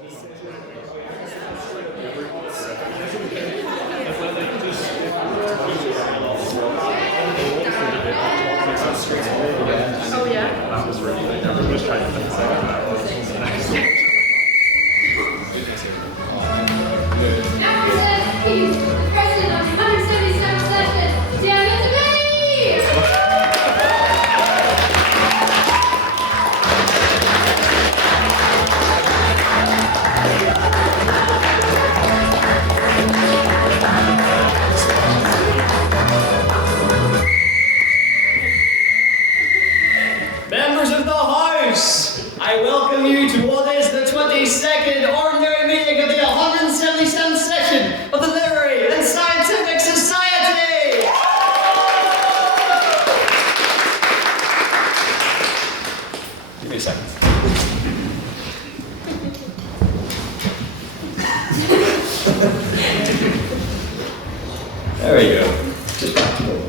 Oh yeah? That was really good. Everyone was trying to think that was. He's the president of the 177th session. Damn it to me! Members of the House, I welcome you to what is the 22nd Ordinary Meeting of the 177th Session of the Literary and Scientific Society! Give me a second. There we go. Just back to normal.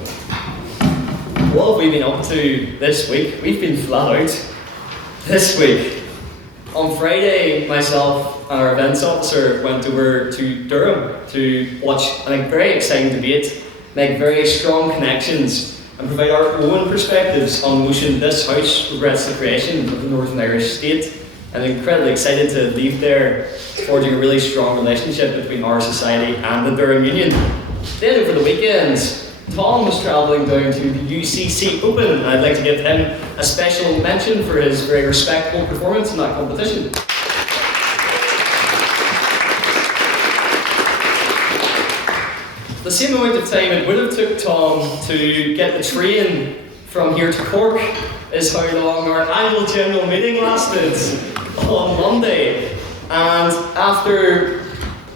What have we been up to this week? We've been flat out this week. On Friday, myself and our events officer went over to Durham to watch a very exciting debate, make very strong connections, and provide our own perspectives on the motion "This House regrets the creation of the Northern Irish State." I'm incredibly excited to leave there, forging a really strong relationship between our society and the Durham Union. Then over the weekend, Tom was travelling down to the UCC Open, and I'd like to give him a special mention for his very respectable performance in that competition. The same amount of time it would have took Tom to get the train from here to Cork is how long our annual general meeting lasted on Monday. And after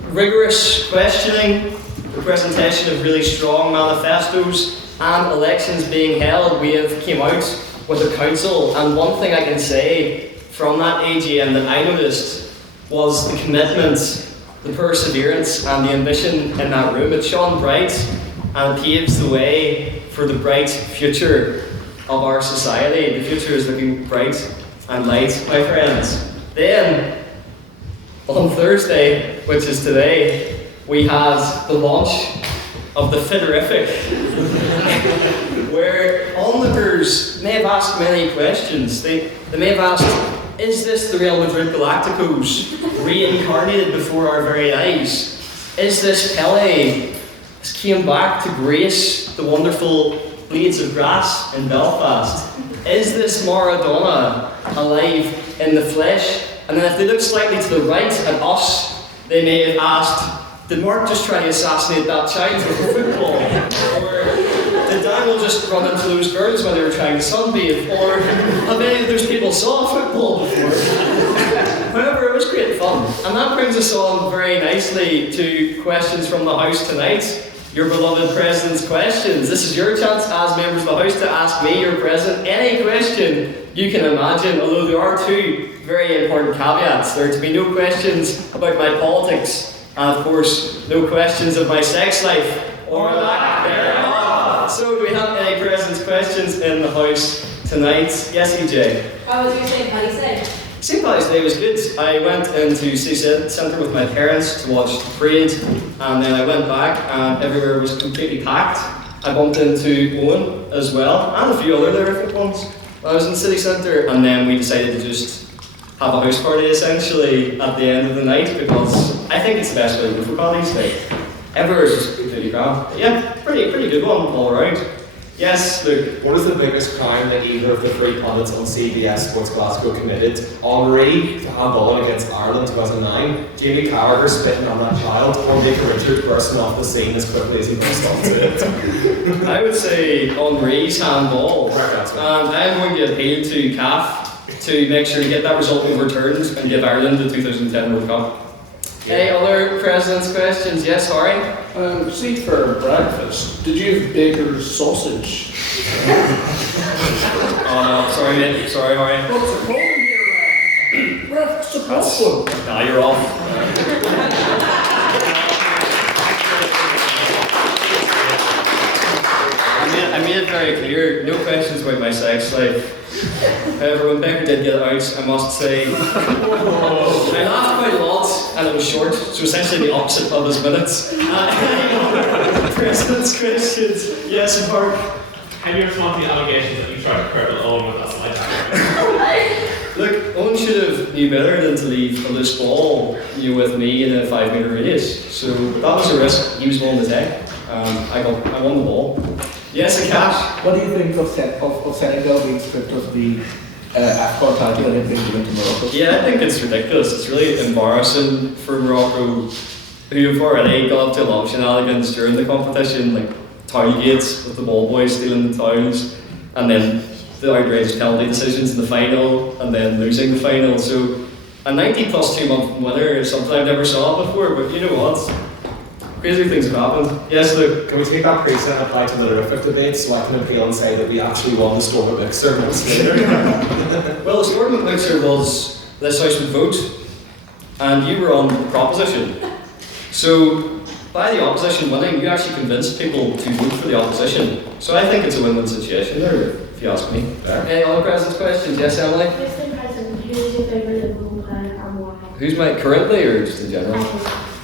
rigorous questioning, the presentation of really strong manifestos and elections being held, we have came out with a council, and one thing I can say from that AGM that I noticed was the commitment, the perseverance and the ambition in that room. It shone bright and paves the way for the bright future of our society. The future is looking bright and light, my friends. Then, on Thursday, which is today, we had the launch of the Fitterific, where onlookers may have asked many questions. They may have asked, is this the Real Madrid Galacticos reincarnated before our very eyes? Is this Pele has came back to grace the wonderful blades of grass in Belfast? Is this Maradona alive in the flesh? And then if they look slightly to the right at us, they may have asked, did Mark just try to assassinate that child with a football? Or did Daniel just run into those girls when they were trying to sunbathe? Or have any of those people saw football before? However, it was great fun. And that brings us on very nicely to questions from the House tonight. Your beloved President's questions. This is your chance as members of the House to ask me, your President, any question you can imagine, although there are two very important caveats. There are to be no questions about my politics, and of course, no questions of my sex life or lack thereof. So, do we have any President's questions in the House tonight? Yes, EJ. How was your St. Paddy's Day? St. Paddy's Day was good. I went into City Centre with my parents to watch the parade, and then I went back and everywhere was completely packed. I bumped into Owen as well, and a few other terrific ones when I was in City Centre, and then we decided to just have a house party essentially at the end of the night, because I think it's the best way to go for Paddy's Day. Everywhere is just completely grand. But yeah, pretty good one all around. Yes, Luke. What is the biggest crime that either of the three pundits on CBS Sports Glasgow committed? Henri to handball against Ireland 2009, Jamie Carragher spitting on that child, or Baker Richards bursting off the scene as quickly as he burst onto it? I would say Henri's handball. Correct answer. And I'm going to appeal to CAF to make sure to get that result overturned and give Ireland the 2010 World Cup. Any other President's questions? Yes, Harry? See, for breakfast, did you have Baker's sausage? Oh no, sorry mate, sorry Harry. What's the problem here, What's the problem? Nah, you're off. I made it very clear, no questions about my sex life. However, when Becker did get it out, I must say, I laughed quite a lot. was short, so essentially the opposite of his minutes. President's questions. Yes, Mark. How do you respond to the allegations that you tried to cripple Owen with a slide tackle? Look, Owen should have knew better than to leave a loose ball with me in a 5-metre radius. So that was a risk he was willing to take. I won the ball. Yes, Akash. What do you think of Senegal being stripped of the AFCON title and it being given to Morocco? Yeah, I think it's ridiculous. It's really embarrassing for Morocco, who have already got up to a lot of shenanigans during the competition, like towel gates with the ball boys stealing the towels, and then the outrageous penalty decisions in the final, and then losing the final. So a 90 plus 2 month winner is something I've never saw before, but you know what? Crazy things have happened. Yes, Luke. Can we take that precedent and apply to the horrific debate so I can appeal and say that we actually won the Storm Mixer months later? Well, the Storm Mixer was this house would vote, and you were on the proposition. So by the opposition winning, you actually convinced people to vote for the opposition. So I think it's a win-win situation there, if you ask me. Any other President's questions? Yes, Emily? Mr. President, who is your favourite Liverpool player and why? Who's my currently or just in general?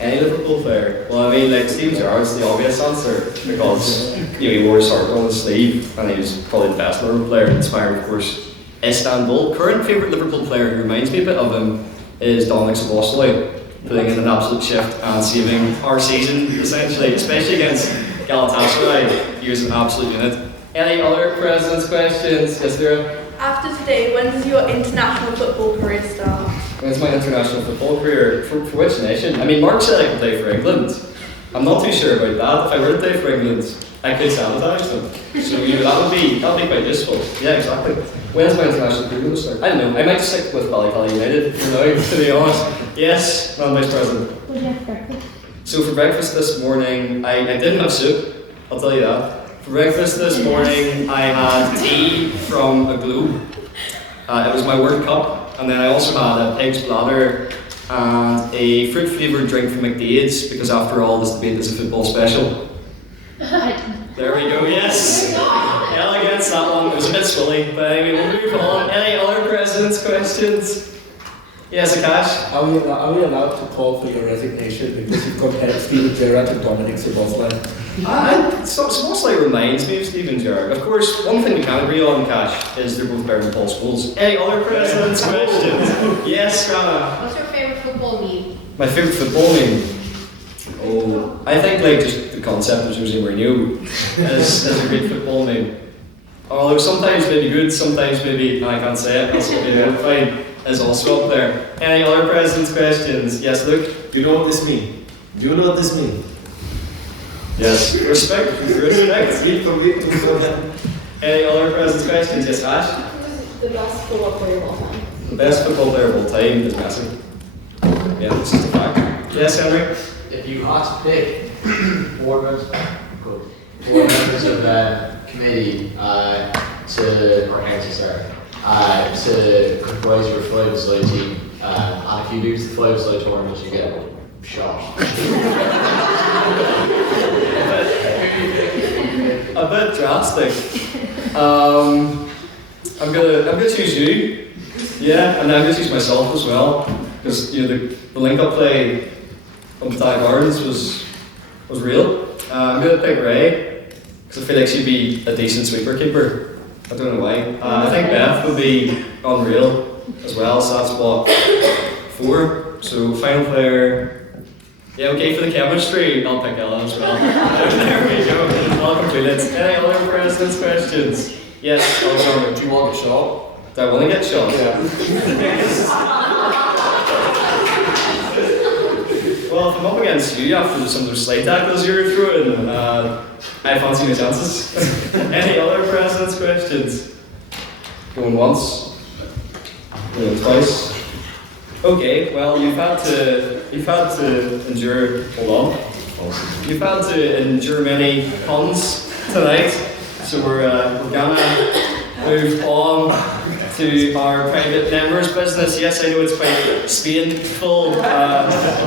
Any Liverpool player? Well, I mean, like Steven Gerrard's the obvious answer because he wore his heart on his sleeve and he was probably the best Liverpool player, inspired, of course, Istanbul. Current favourite Liverpool player who reminds me a bit of him is Dominic Szoboszlai, putting in an absolute shift and saving our season, essentially, especially against Galatasaray. He was an absolute unit. Any other President's questions? Yes, Lyra? After today, when does your international football career start? When's my international football career? For which nation? I mean, Mark said I could play for England. I'm not too sure about that. If I were to play for England, I could sabotage them. So that would be quite useful. Yeah, exactly. When's my international career going to start? I don't know. I might stick with Ballycally United for now, to be honest. Yes, Madam Vice President. What did you have for breakfast? So for breakfast this morning, I didn't have soup. I'll tell you that. For breakfast this morning, I had tea from a Globe. It was my World Cup, and then I also had a pig's bladder and a fruit-flavoured drink from McDade's, because after all, this debate is a football special. There we go, yes! Ella gets that one. It was a bit swilly, but anyway, we'll move on. Any other President's questions? Yes, Akash? Are we allowed to call for your resignation because you've compared Steven Gerrard to Dominic Szoboszlai? Szoboszlai reminds me of Steven Gerrard. Of course, one thing we can agree on, Cash, is they're both better than Paul Scholes. Any other President's questions? Yes, Rana? What's your favourite football meme? My favourite football meme? Oh, I think like just the concept of Jose Mourinho is a great football meme. Although sometimes maybe good, sometimes maybe, I can't say it, that's what they identified, is also up there. Any other President's questions? Yes, Luke? Do you know what this means? Do you know what this means? Yes. Respect. Any other President's questions? Yes, Ash? Who's the best football player of all time? The best football player of all time is Messi. Yeah, this is the fact. Yes, Henry? If you had to pick four members of the committee to comprise your five-side team, and if you lose the five-side tournament, you get shot. A bit drastic. I'm gonna choose you. Yeah, and I'm gonna choose myself as well, because the link-up play of Battalion Gardens was real. I'm gonna pick Ray, because I feel like she'd be a decent sweeper keeper. I don't know why. I think Beth would be unreal as well, so that's what, 4. So final player. Yeah, okay, for the chemistry, I'll pick Ella as well. There we go. I'll complete it. Any other President's questions? Yes, Alexander. Do you want a shot? Do I want to get shot? Yeah. Well, if I'm up against you after some of those slide tackles you were throwing, I fancy my chances. Any other President's questions? Going once. Going twice. Okay, well you've had to endure. Hold on. You've had to endure many puns tonight, so we're gonna move on to our private members' business. Yes, I know it's quite painful.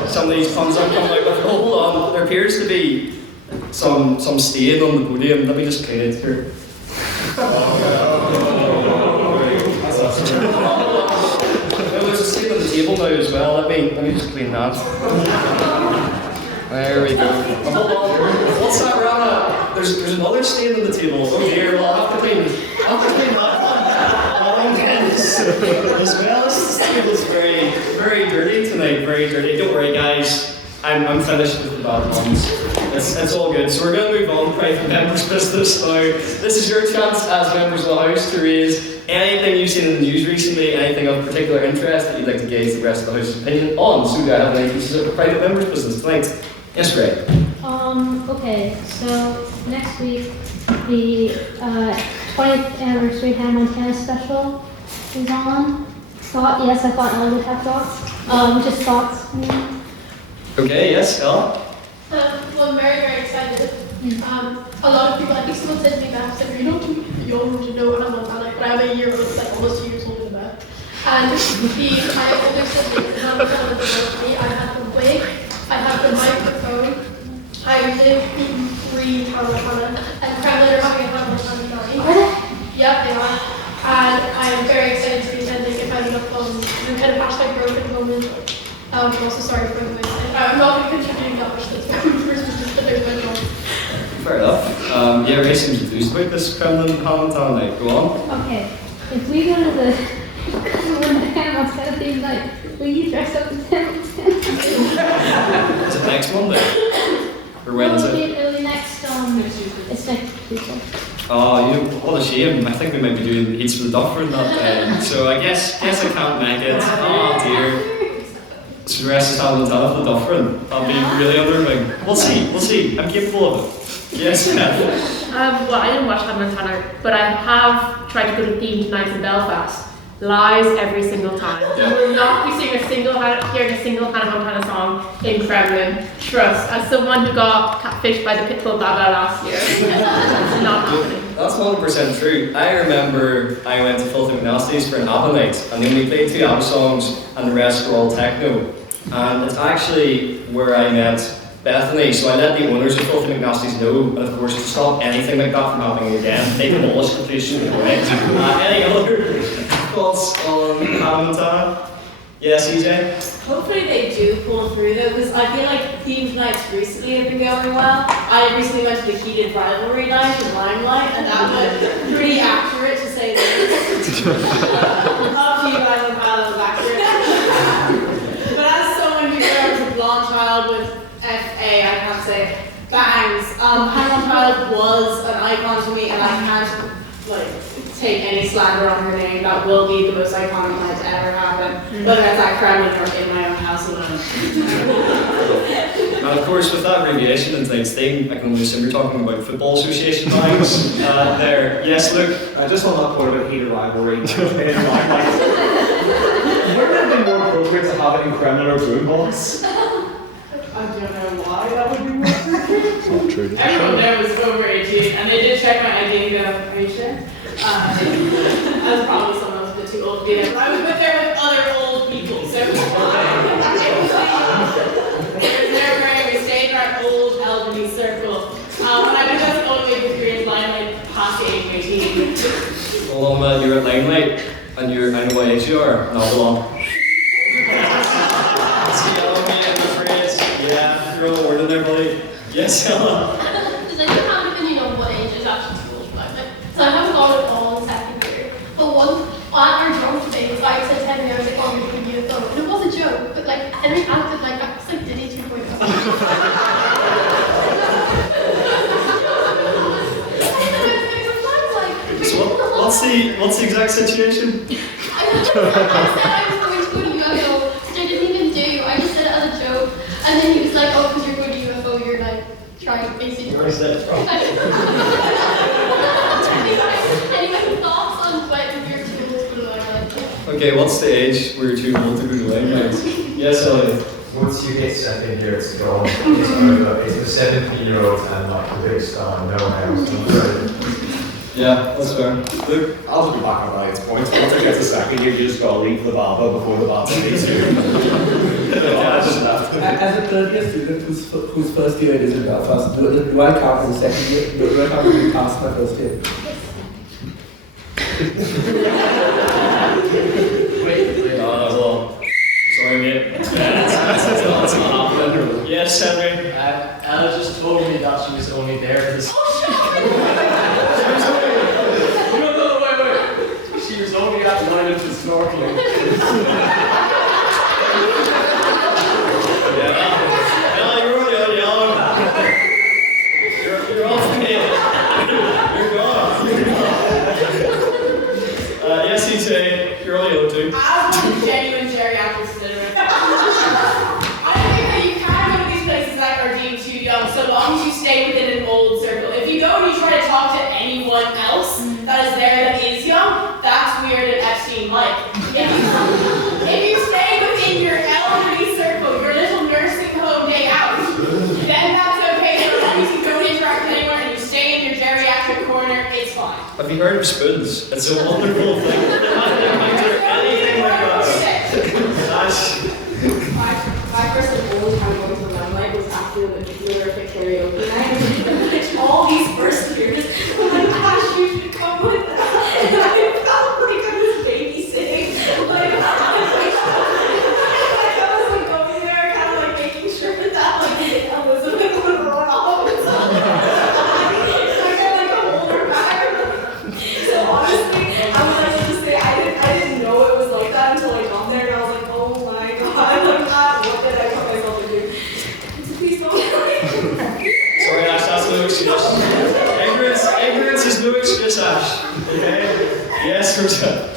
Some of these puns I'm coming out with. Oh, hold on. There appears to be some stain on the podium. Let me just clean it here. There's a stain on the table out as well. Let me just clean that. There we go. Hold on. What's that, Rana? There's another stain on the table. Oh dear, well, I'll have to clean that one. As well, this table's very, very dirty tonight. Very dirty. Don't worry, guys. I'm finished with the bad ones. It's all good. So we're going to move on to private members' business now. This is your chance as members of the House to raise anything you've seen in the news recently, anything of particular interest that you'd like to gauge the rest of the House's opinion on. So do I have any pieces of private members' business tonight? Yes, Ray. Okay, so next week the 20th anniversary Hannah Montana special is on. Yes, I thought Ella would have thoughts. Just thoughts. Okay, yes, Ella? Well, I'm very, very excited. A lot of people, I think someone said to me that, said, you're not too young to know Hannah Montana, but I'm a year old, like almost 2 years older than that. And my older siblings, Hannah Montana was me. I have the wig, I have the microphone, I live in 3 Hannah Montana, and Kremlin are having a Hannah Montana party. Yep, they are. And I am very excited to be attending if I'm enough fun. I'm kind of hashtag broke at the moment. I'm also sorry for the way I'm not going to contribute that much to this business, but there's my job. Fair enough. Yeah, Ray seems enthused about this Kremlin Hamilton night. Go on. Okay, if we go to the Hannah Montana theme night, will you dress up as Hannah Montana? Is it next Monday? Or when is it? It'll be next, it's next Tuesday. Oh, you know, what a shame. I think we might be doing Eats for the Dufferin that day. So I guess I can't make it. Oh dear. So the rest is Hannah Montana for the Dufferin. That'll be really underwhelming. We'll see. I'm capable of it. Yes, Beth. Well, I didn't watch Hannah Montana, but I have tried to go to themed nights in Belfast. Lies every single time. You will not be hearing a single Hannah Montana song in Kremlin. Trust. As someone who got catfished by the Pitbull Baba last year, it's not happening. That's 100% true. I remember I went to Filthy McNasty's for an ABBA night, and they only played 2 ABBA songs, and the rest were all techno. And it's actually where I met Bethany, so I let the owners of Filthy McNasty's know, and of course to stop anything like that from happening again, they demolished the place straight away. Any other thoughts on Hannah Montana? Yes, EJ? Hopefully they do pull through though, because I feel like themed nights recently have been going well. I recently went to the heated rivalry night in Limelight, and that was pretty accurate to say the least. Up to you guys on how that was accurate. But as someone who wears a blonde child with FA, I can't say bangs. Hannah Montana was an icon to me, and I can't take any slander on her name. That will be the most iconic night to ever happen, whether it's at Kremlin or in my own house alone. And of course, with that abbreviation in tonight's theme, I can only assume you're talking about Football Association bags there. Yes, Luke? Just on that point about heated rivalry, wouldn't it have been more appropriate to have it in Kremlin or Boombox? I don't know why that would be more appropriate. Not true. Everyone there was over 18, and they did check my ID and get information. I was probably someone else a bit too old to be there, but I was there with other old people, so it was fine. We stayed in our old elderly circle. And I was just only experienced Limelight past the age of 18. Hold on a minute, you're at Limelight, and I know what age you are. Not long. Yeah, you're all word in there, buddy. Yes, Ella. Does anyone have an opinion on what age is actually too old for Limelight? So I haven't gone at all in second year. But at our drunk things, I said to Henry, I was like, oh, you're going to be a phone. And it was a joke, but like, Henry acted like I was like Diddy 2.0. So what's the exact situation? I said I was going to go to UFO, which I didn't even do. I just said it as a joke. And then he was like, oh, because you're going to UFO, you're like trying basically. Where is that from? Anyway, thoughts on when you're too old to go to Limelight? Okay, what's the age where you're too old to go to Limelight? Yes, Elliot. Once you hit second year, it's gone. It's over. It's the 17-year-old and like the big star, no one else. Yeah, that's fair. Luke? I'll just be back on Ryan's point. Once I get to second year, you just gotta leave the Baba before the Baba takes you. As a third year student whose first year it is in Belfast, do I count as a second year? Do I count as being past my first year? Wait. Well, sorry That's not happening. Yes, Henry. Ella just told me that she was only there this. No, wait. She was only at the island for snorkeling. Ella, you're only on yellow. You're off me. You're gone. Yes, CJ, you're only yellow too. I want a genuine geriatric dinner. I don't think that you can go to these places that are deemed too young, so long as you stay within an old circle. If you go and you try to talk to anyone else that is there that is young, that's weird and Epstein-like. If you stay within your elderly circle, your little nursing home day out, then that's okay. As long as you don't interact with anyone and you stay in your geriatric corner, it's fine. Have you heard of spoons? It's a wonderful thing. Anything like that. My first old time going to the limelight was after the Lyrific karaoke night. All these first years, I'm like, Ash, you should come with us. And I felt like I was babysitting. Like, I was like going there, kind of like making sure that like Elizabeth would run off and stuff. I kind of like hold her back. So honestly, I was like to say I didn't know it was like that until I got there, and I was like, oh my god, like that. What did I put myself into? Please don't. Sorry, Ash, that's no excuse. Ignorance is no excuse, Ash. Okay? Yes, Rosetta.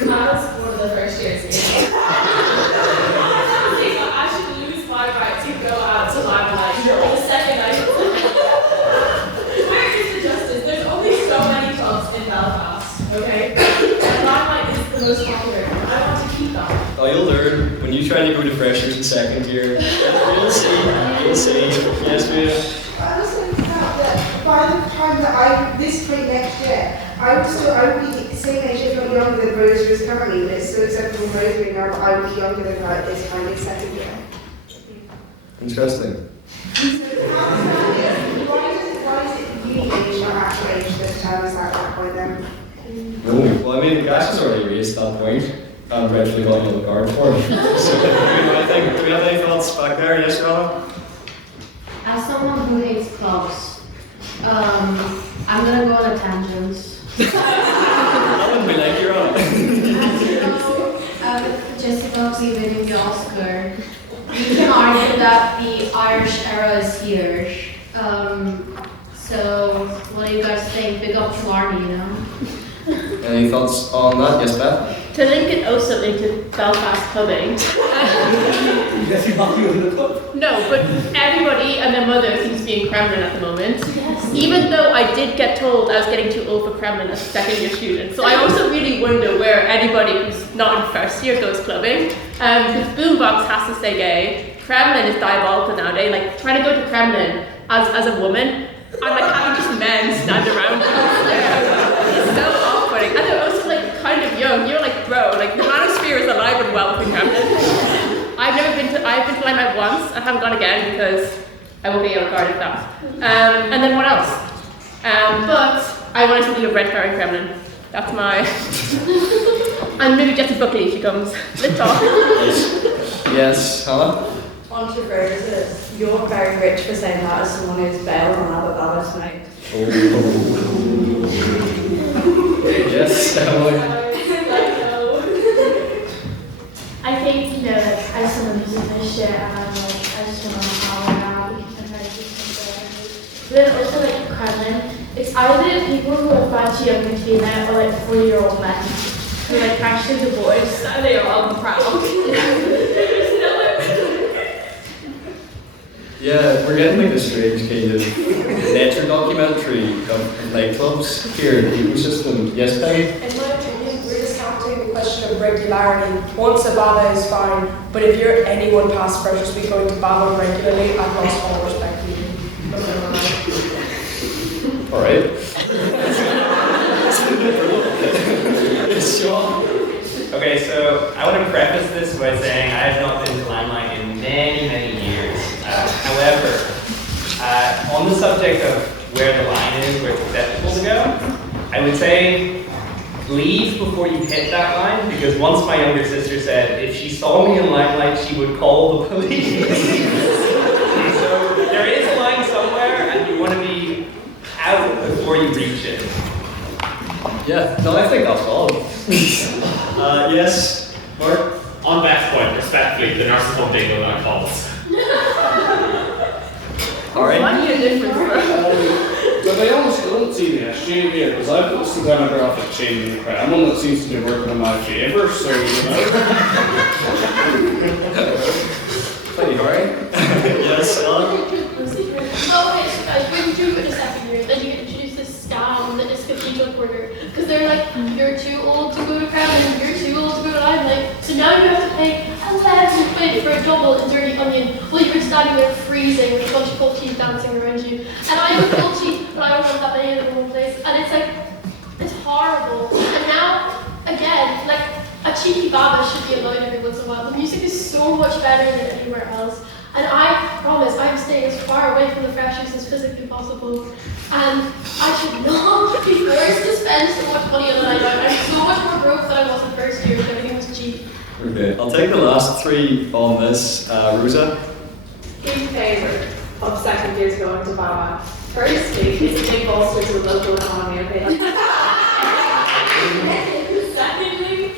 I was one of the first years here. I should lose my right to go out to limelight the second I Where is the justice? There's only so many clubs in Belfast, okay? And limelight is the most popular. I want to keep that. Oh, you'll learn when you try to go to freshers in second year. You'll see. You'll see. Yes, Mia. I just want to out that by the time that this point next year, I would be the same age, if not younger than Rose is currently, but it's still acceptable for Rose being now, but I would be younger than her at this time in second year. Interesting. Why is it uni age, not actual age, that determines that point then? No, well, I mean, Gash has already raised that point and eventually got on the card for him. So, do we have any thoughts back there? Yes, Rana? As someone who hates clubs, I'm gonna go on a tangent. That wouldn't be like your own. As you know, Jessica winning the Oscar, you can argue that the Irish era is here. So, what do you guys think? Big up to Arnie, you know? Any thoughts on that? Yes, Beth? To link it also into Belfast clubbing. Yes, you have to go to the club. No, but everybody and their mother seems to be in Kremlin at the moment. Yes. Even though I did get told I was getting too old for Kremlin as a second year student. So I also really wonder where anybody who's not in first year goes clubbing. Because Boombox has to stay gay. Kremlin is diabolical nowadays. Like trying to go to Kremlin as a woman and like having just men stand around you. It's so off-putting. And they're also like kind of young. You're like, bro, like the manosphere is alive and well within Kremlin. I've been to Limelight once. I haven't gone again because I won't be able to guard it that. And then what else? But I wanted to be a red hair in Kremlin. That's my. And maybe Jessie Buckley if she comes. Let's talk. Yes, Hannah? Controversial. You're very rich for saying that as someone who's bailed on Alabama tonight. Yes, Emily. I think, you know, like, I just want to do this shit and I'm like, I just want to power now because I'm trying to do something. But then also, like, Kremlin, it's either people who are far too young to be there or like 40-year-old men who like actually divorced and they are all proud. Yeah, we're getting like a strange kind of nature documentary of nightclubs here in the ecosystem. Yes, Peggy? In my opinion, we're discounting the question of regularity. Once a baba is fine, but if you're anyone past freshers week going to baba regularly, I've lost all respect for you. Alright. Sean? Okay, so I want to preface this by saying I have not been to Limelight in many, many years. However, on the subject of where the line is, where it's acceptable to go, I would say leave before you hit that line, because once my younger sister said if she saw me in limelight, she would call the police. So there is a line somewhere, and you want to be out before you reach it. Yeah, no, I think that's valid. Yes, Mark? On Beth's point, respectfully, the nurses home bingo that calls. Alright. But I honestly don't see the issue here, because I've got some demographic change in the Kremlin that seems to be working in my favour, so you know. Thank you, Harry. Yes, Ellen? Oh, okay, so guys, when you do in the second year, then you get introduced to scam that is cathedral quarter. Because they're like, you're too old to go to Kremlin, you're too old to go to Limelight. So now you have to pay 11 quid for a double in Dirty Onion while you've been standing there freezing with a bunch of cold cheese dancing around you. And I have cold cheese, but I don't want that many in the one place. And it's like, it's horrible. And now, again, like, a cheeky baba should be allowed every once in a while. The music is so much better than anywhere else. And I promise I'm staying as far away from the freshers as physically possible. And I should not be forced to spend so much money on a night out. I'm so much more broke than I was in first year when everything was cheap. Okay, I'll take the last three on this. Rosa? Big favourite of second years going to Baba. Firstly, it's a big bolster to the local economy, okay? Secondly,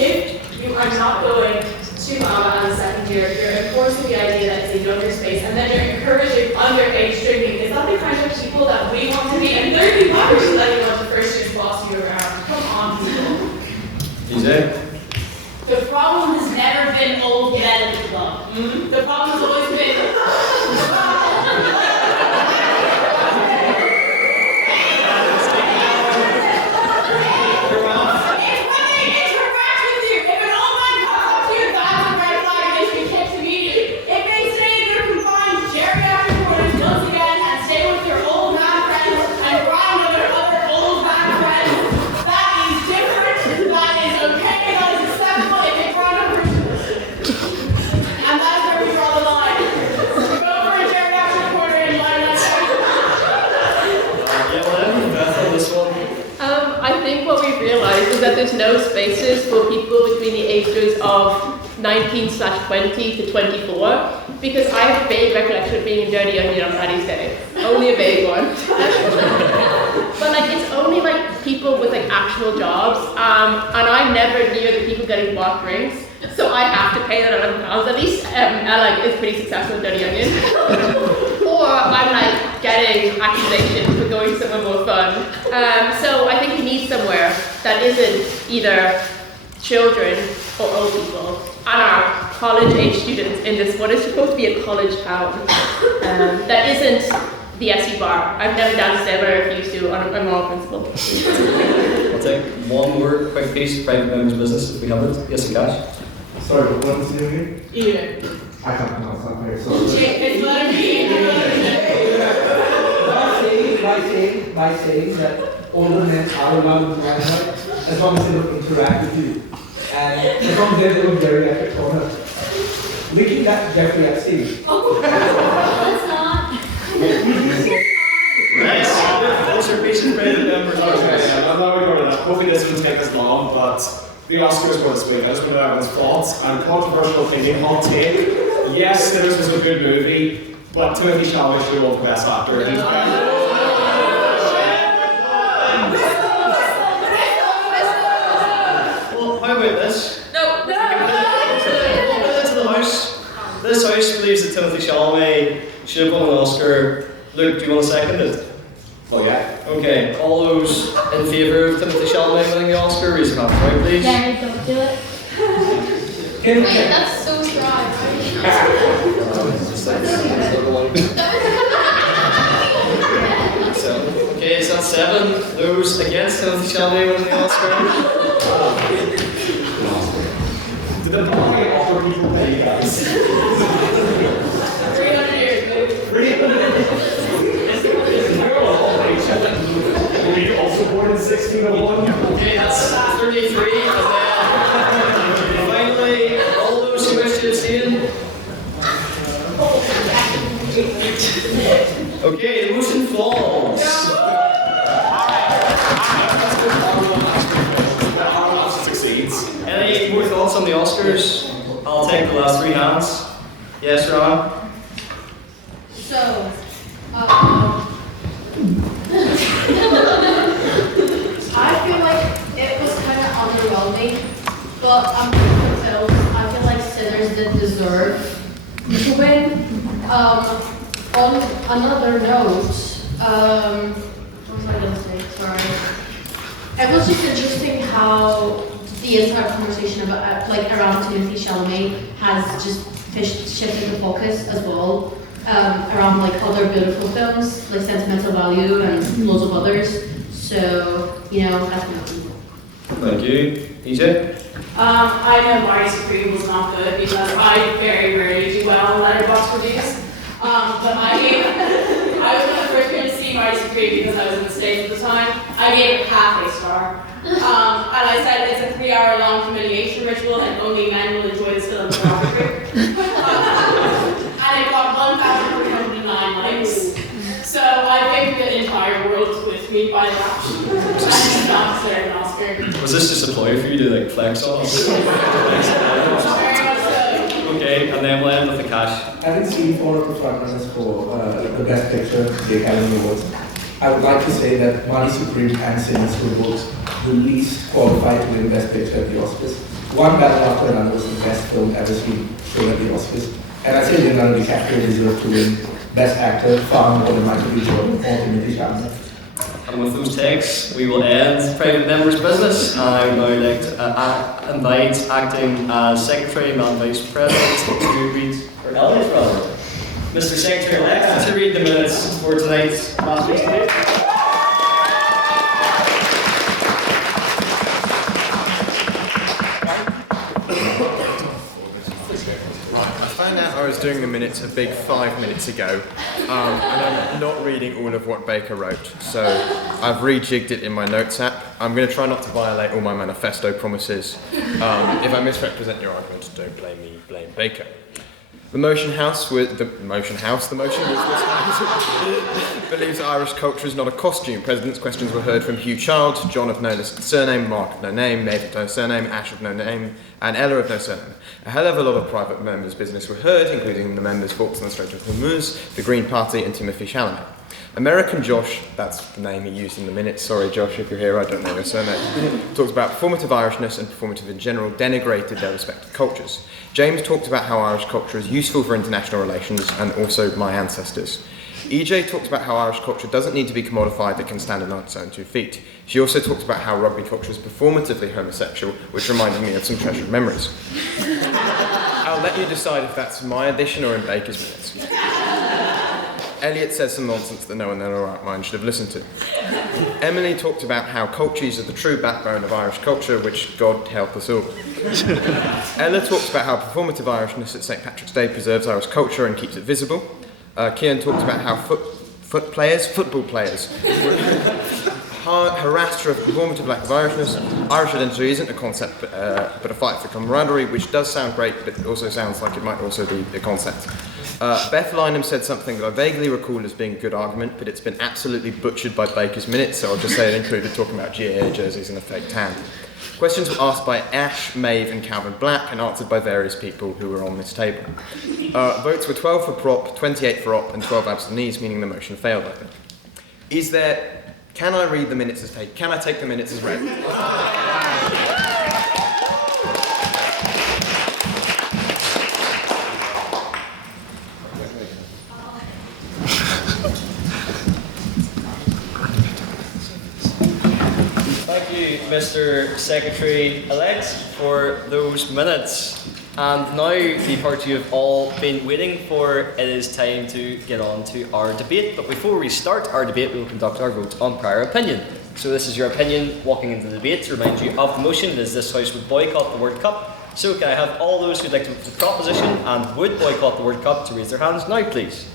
if you are not going to Baba as a second year, you're enforcing the idea that it's a younger space, and then you're encouraging underage drinking. Is that the kind of people that we want to be? And thirdly, why would you let anyone to first years boss you around? Come on, people. DJ? The problem has never been old men at the club. The problem has always been. Is that there's no spaces for people between the ages of 19/20 to 24, because I have a vague recollection of being in Dirty Onion on Paddy's Day. Only a vague one. But like it's only like people with like actual jobs, and I'm never near the people getting bought drinks, so I have to pay that £11 at least. Like is pretty successful in Dirty Onion. Or I'm like getting accusations for going somewhere more fun. So I think we need somewhere that isn't either children or old people and our college age students in this what is supposed to be a college town. That isn't the SU bar. I've never danced there, but I refuse to on a moral principle. I'll take one more quick piece of private members' business if we have it. Yes, Cash. Sorry, what was the name again? Ian. I can't pronounce that very sorry. It's letter B. By saying that older men are allowed to limelight as long as they don't interact with you. And as long as they're doing very epic corner. Linking that to Jeffrey Epstein. Let's not. Nice. Those are piece of private members' Okay, business. yeah, I'm not going to go to that. Hopefully this won't take as long, but the Oscars were this week. I just want to know everyone's thoughts and controversial opinion, hot take. Yes, this was a good movie, but Timothy Chalamet should have won for Best Actor. He's better. Well, how about this? No. Into the house. This house believes that Timothy Chalamet should have won an Oscar. Luke, do you want to second it? Well, yeah. Okay, all those in favour of Timothy Chalamet winning the Oscar, raise your hand right, please. Gary, don't do it. Wait, that's so dry, So, okay, is that 7? Those against Timothy Chalamet winning the Oscar? Did the boy offer people pay you guys? 300 years, baby. 300 years. Were you also born in 1601? Okay, that's 33, and then finally, all those who wish to abstain. Okay, the motion falls. on the Oscars? I'll take the last 3 hands. Yes, Ron? So, I feel like it was kind of underwhelming, but I'm pretty fulfilled. I feel like Sinners did deserve to win. On another note, what was I going to say? Sorry. It was just interesting how the entire conversation about around Timothy Chalamet has just shifted the focus as well. Around other beautiful films like Sentimental Value and loads of others. So, that's my opinion. Thank you. EJ? I know Marty Supreme was not good because I very rarely do well on letterbox reviews. But I was when I first came to see Marty Supreme because I was in the States at the time. I gave it half a star. And I said it's a 3-hour long humiliation ritual and only men will enjoy this film and it got 1,309 likes. So I think the entire world's with me by that. And not deserve an Oscar. Was this just a ploy for you to flex on us? Very much so. Okay, and then we'll end with the cash. Having seen 4 of the frontrunners for the Best Picture, the Academy Awards, I would like to say that Marty Supreme and Sinners were both the least qualified to win Best Picture at the Oscars. One battle after another was the best film ever seen shown at the Oscars. And I say Leonardo DiCaprio deserved to win Best Actor far more than Michael B. Jordan or Timothy Chalamet. And with those takes, we will end private members' business. I would now like to invite acting Secretary and Vice President to read, or Elliot rather, Mr. Secretary-elect to read the minutes for tonight's last week's debate. I found out I was doing the minutes a big 5 minutes ago, and I'm not reading all of what Baker wrote, so I've rejigged it in my notes app. I'm going to try not to violate all my manifesto promises. If I misrepresent your argument, don't blame me, blame Baker. The motion believes Irish culture is not a costume. President's questions were heard from Hugh Child, John of no listed surname, Mark of no name, Maeve of no surname, Ash of no name, and Ella of no surname. A hell of a lot of private members' business were heard, including the members' thoughts on the Strait of Hormuz, the Green Party, and Timothy Chalamet. American Josh, that's the name he used in the minutes, sorry Josh if you're here, I don't know your surname, talks about performative Irishness and performative in general denigrated their respective cultures. James talked about how Irish culture is useful for international relations and also my ancestors. EJ talks about how Irish culture doesn't need to be commodified, it can stand on its own 2 feet. She also talked about how rugby culture is performatively homosexual, which reminded me of some treasured memories. I'll let you decide if that's my addition or in Baker's minutes. Elliot says some nonsense that no one in their right mind should have listened to. Emily talked about how cultures are the true backbone of Irish culture, which God help us all. Ella talked about how performative Irishness at St. Patrick's Day preserves Irish culture and keeps it visible. Kian talked about how football players, harassed for a performative lack of Irishness. Irish identity isn't a concept, but a fight for camaraderie, which does sound great, but it also sounds like it might also be a concept. Beth Lynham said something that I vaguely recall as being a good argument, but it's been absolutely butchered by Baker's minutes, so I'll just say it included talking about GAA jerseys and a fake tan. Questions were asked by Ash, Maeve and Calvin Black and answered by various people who were on this table. Votes were 12 for prop, 28 for op and 12 abstentees, meaning the motion failed, I think. Can I read the minutes as taken? Can I take the minutes as read? Thank you, Mr. Secretary-elect, for those minutes. And now the part you have all been waiting for, it is time to get on to our debate. But before we start our debate, we will conduct our vote on prior opinion. So this is your opinion walking into the debate. To remind you of the motion, it is this House would boycott the World Cup. So can I have all those who would like to vote for the proposition and would boycott the World Cup to raise their hands now, please?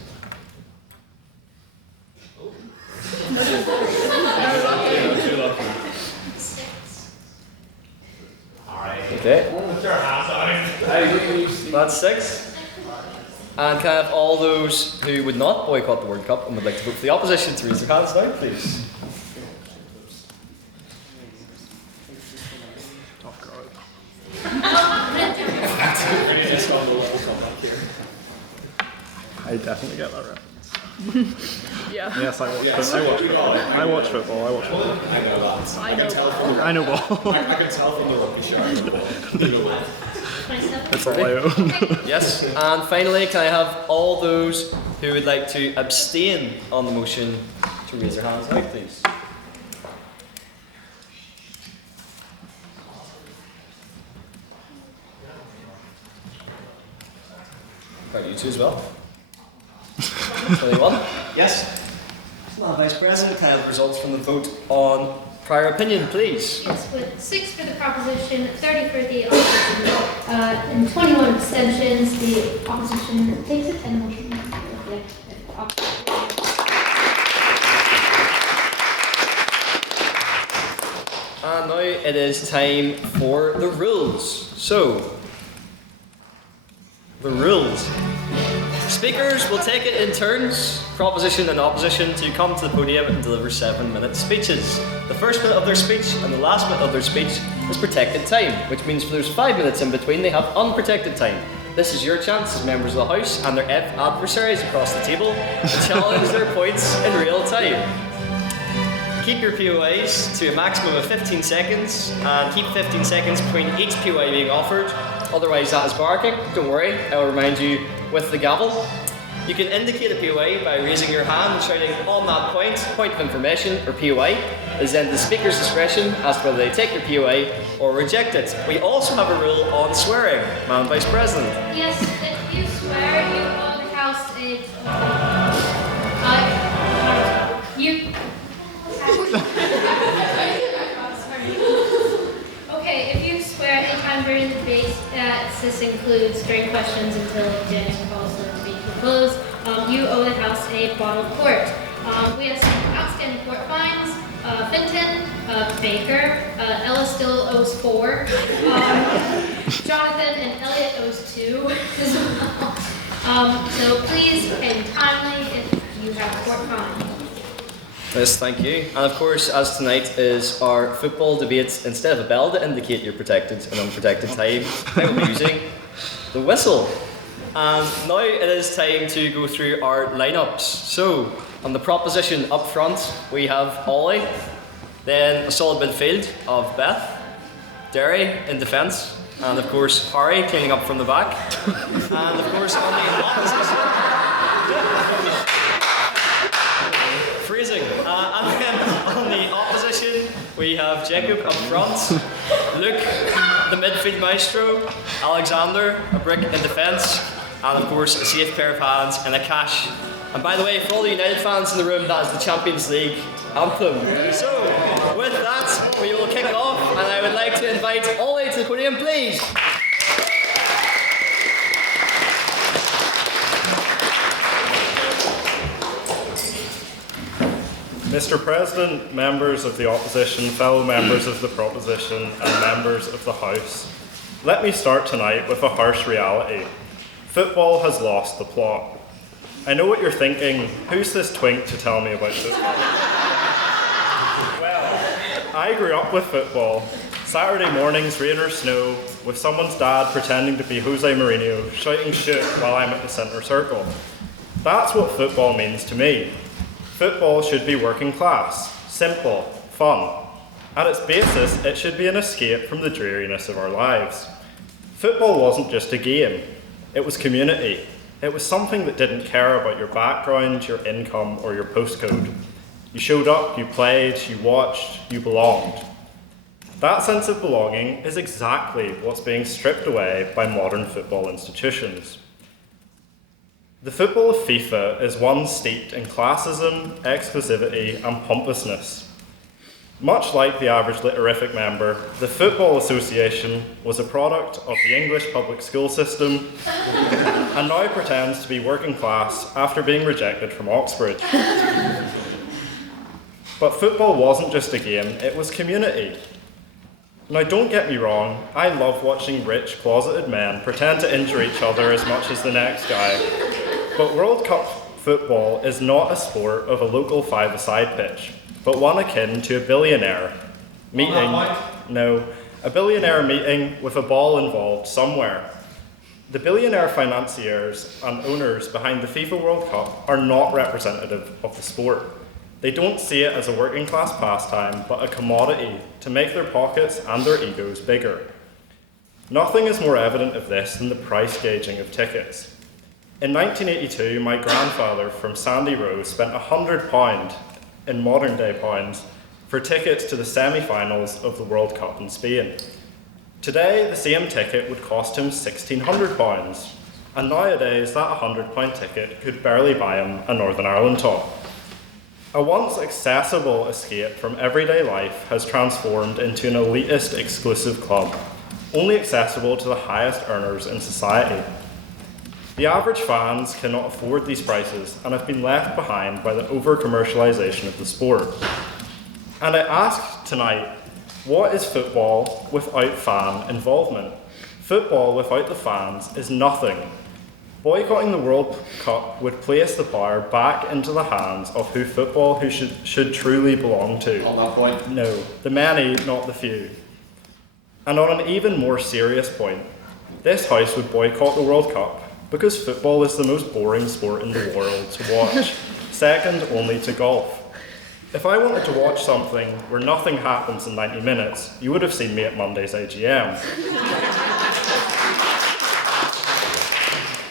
Okay. That's 6. And can I have all those who would not boycott the World Cup and would like to vote for the opposition to raise their hands now, please? I definitely get that right. Yeah. Yes, I watch Yes, football. I watch football. I watch football. I know that. I know I know ball. I can tell from the rugby shirt. You know that. That's all I own. Yes, and finally, can I have all those who would like to abstain on the motion to raise their hands now, please? Right, you two as well. 21. Yes. Madam Vice President, can I have the results from the vote on prior opinion, please? Yes, with 6 for the proposition, 30 for the opposition, and 21 abstentions, the opposition takes it and motion. And now it is time for the rules. So, the rules. Speakers will take it in turns, proposition and opposition, to come to the podium and deliver 7-minute speeches. The first minute of their speech and the last minute of their speech is protected time, which means if there's 5 minutes in between, they have unprotected time. This is your chance as members of the House and their adversaries across the table to challenge their points in real time. Keep your POIs to a maximum of 15 seconds and keep 15 seconds between each POI being offered. Otherwise that is barking. Don't worry, I will remind you with the gavel. You can indicate a POI by raising your hand and shouting on that point of information, or POI. It is then the speaker's discretion as to whether they take your POI or reject it. We also have a rule on swearing, Madam Vice President. Yes, if you swear, you owe the House Okay, if you swear anytime during the debate, this includes during questions until Janet calls for the debate to close, you owe the House a bottle of port. We have some outstanding port fines. Finton, Baker, Ella still owes 4. Jonathan and Elliot owes 2 as well. So please pay timely if you have port fines. Yes, thank you. And of course, as tonight is our football debate, instead of a bell to indicate your protected and unprotected time, I will be using the whistle. And now it is time to go through our lineups. So, on the proposition up front, we have Ollie, then a solid midfield of Beth, Derry in defence, and of course Harry cleaning up from the back. And of course on the opposition... Freezing. And then on the opposition, we have Jacob up front, Luke, the midfield maestro, Alexander, a brick in defence, and of course a safe pair of hands and a cash. And by the way, for all the United fans in the room, that is the Champions League anthem. So, with that, we will kick off, and I would like to invite Ollie to the podium, please. Mr. President, members of the opposition, fellow members of the proposition, and members of the House, let me start tonight with a harsh reality. Football has lost the plot. I know what you're thinking, who's this twink to tell me about football? Well, I grew up with football. Saturday mornings, rain or snow, with someone's dad pretending to be Jose Mourinho, shouting shit while I'm at the centre circle. That's what football means to me. Football should be working class, simple, fun. At its basis, it should be an escape from the dreariness of our lives. Football wasn't just a game, it was community. It was something that didn't care about your background, your income, or your postcode. You showed up, you played, you watched, you belonged. That sense of belonging is exactly what's being stripped away by modern football institutions. The football of FIFA is one steeped in classism, exclusivity, and pompousness. Much like the average literific member, the Football Association was a product of the English public school system and now pretends to be working class after being rejected from Oxbridge. But football wasn't just a game, it was community. Now don't get me wrong, I love watching rich, closeted men pretend to injure each other as much as the next guy. But World Cup football is not a sport of a local five-a-side pitch, but one akin to a billionaire meeting. No, a billionaire meeting with a ball involved somewhere. The billionaire financiers and owners behind the FIFA World Cup are not representative of the sport. They don't see it as a working class pastime, but a commodity to make their pockets and their egos bigger. Nothing is more evident of this than the price gauging of tickets. In 1982, my grandfather from Sandy Row spent £100 in modern day pounds for tickets to the semi-finals of the World Cup in Spain. Today, the same ticket would cost him £1,600, and nowadays that £100 ticket could barely buy him a Northern Ireland top. A once accessible escape from everyday life has transformed into an elitist exclusive club, only accessible to the highest earners in society. The average fans cannot afford these prices and have been left behind by the over-commercialisation of the sport. And I ask tonight, what is football without fan involvement? Football without the fans is nothing. Boycotting the World Cup would place the power back into the hands of who football should truly belong to. On that point? No, the many, not the few. And on an even more serious point, this house would boycott the World Cup because football is the most boring sport in the world to watch, second only to golf. If I wanted to watch something where nothing happens in 90 minutes, you would have seen me at Monday's AGM.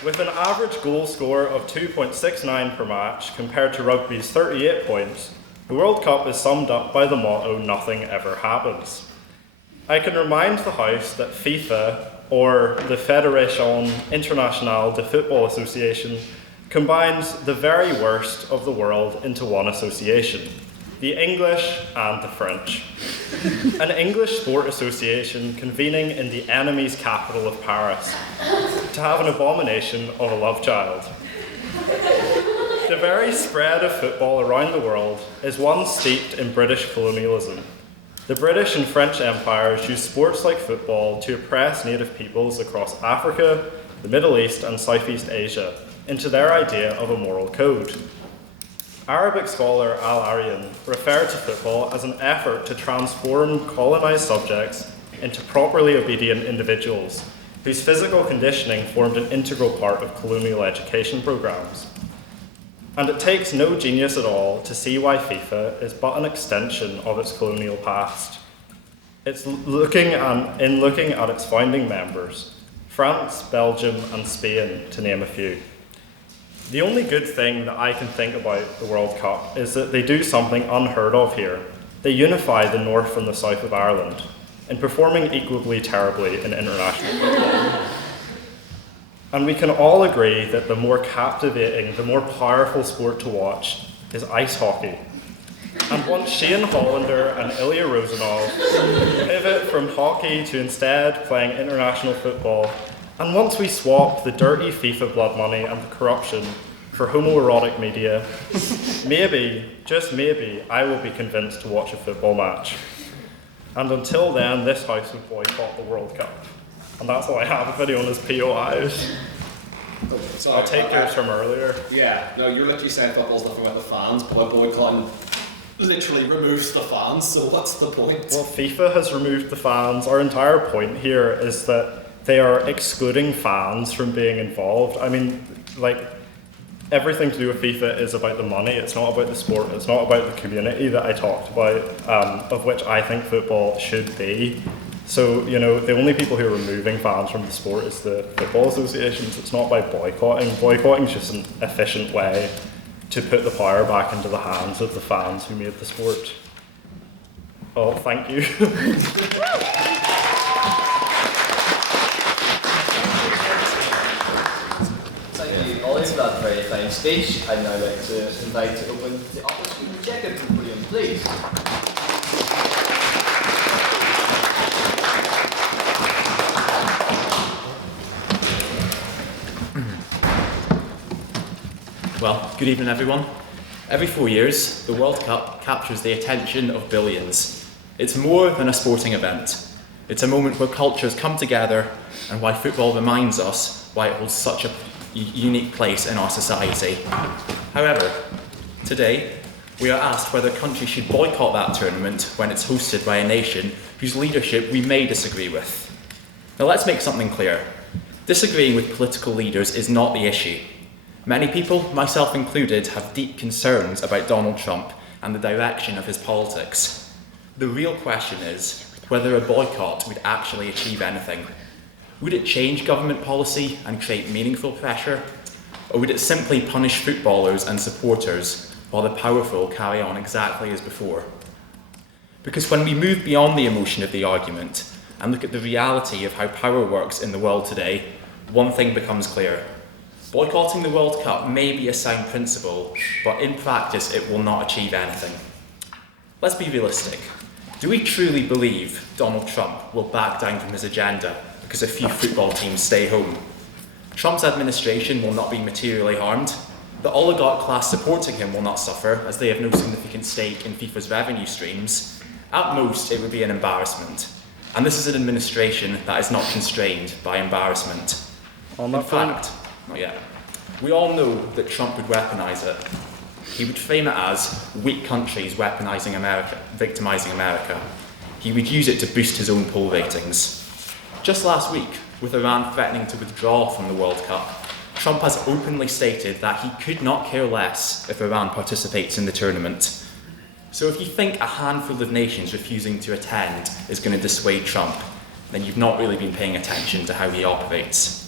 With an average goal score of 2.69 per match compared to rugby's 38 points, the World Cup is summed up by the motto, nothing ever happens. I can remind the House that FIFA, or the Fédération Internationale de Football Association, combines the very worst of the world into one association, the English and the French. An English sport association convening in the enemy's capital of Paris to have an abomination of a love child. The very spread of football around the world is one steeped in British colonialism. The British and French empires used sports like football to oppress native peoples across Africa, the Middle East and Southeast Asia into their idea of a moral code. Arabic scholar Al-Aryan referred to football as an effort to transform colonised subjects into properly obedient individuals whose physical conditioning formed an integral part of colonial education programmes. And it takes no genius at all to see why FIFA is but an extension of its colonial past. It's looking at its founding members, France, Belgium and Spain, to name a few. The only good thing that I can think about the World Cup is that they do something unheard of here. They unify the north and the south of Ireland, in performing equally terribly in international football. And we can all agree that the more captivating, the more powerful sport to watch is ice hockey. And once Shane Hollander and Ilya Rozanov pivot from hockey to instead playing international football, and once we swap the dirty FIFA blood money and the corruption for homoerotic media, maybe, just maybe, I will be convinced to watch a football match. And until then, this house would boycott the World Cup. And that's all I have if anyone has POIs. Sorry, I'll take yours from earlier. Yeah, no, you're literally saying football's nothing about the fans, but boycotting literally removes the fans, so what's the point? Well, FIFA has removed the fans. Our entire point here is that they are excluding fans from being involved. I mean, like, everything to do with FIFA is about the money. It's not about the sport. It's not about the community that I talked about, of which I think football should be. So, you know, the only people who are removing fans from the sport is the football associations. It's not by boycotting. Boycotting is just an efficient way to put the power back into the hands of the fans who made the sport. Oh, thank you. Thank you, Ollie, for that very fine speech. I'd now like to invite to open the office from the Jacob podium, please. Well, good evening everyone. Every 4 years, the World Cup captures the attention of billions. It's more than a sporting event. It's a moment where cultures come together and why football reminds us why it holds such a unique place in our society. However, today, we are asked whether countries should boycott that tournament when it's hosted by a nation whose leadership we may disagree with. Now let's make something clear. Disagreeing with political leaders is not the issue. Many people, myself included, have deep concerns about Donald Trump and the direction of his politics. The real question is whether a boycott would actually achieve anything. Would it change government policy and create meaningful pressure? Or would it simply punish footballers and supporters while the powerful carry on exactly as before? Because when we move beyond the emotion of the argument and look at the reality of how power works in the world today, one thing becomes clear. Boycotting the World Cup may be a sound principle, but in practice it will not achieve anything. Let's be realistic. Do we truly believe Donald Trump will back down from his agenda because a few football teams stay home? Trump's administration will not be materially harmed. The oligarch class supporting him will not suffer, as they have no significant stake in FIFA's revenue streams. At most, it would be an embarrassment. And this is an administration that is not constrained by embarrassment. In fact, not yet. We all know that Trump would weaponise it. He would frame it as weak countries weaponising America, victimising America. He would use it to boost his own poll ratings. Just last week, with Iran threatening to withdraw from the World Cup, Trump has openly stated that he could not care less if Iran participates in the tournament. So if you think a handful of nations refusing to attend is going to dissuade Trump, then you've not really been paying attention to how he operates.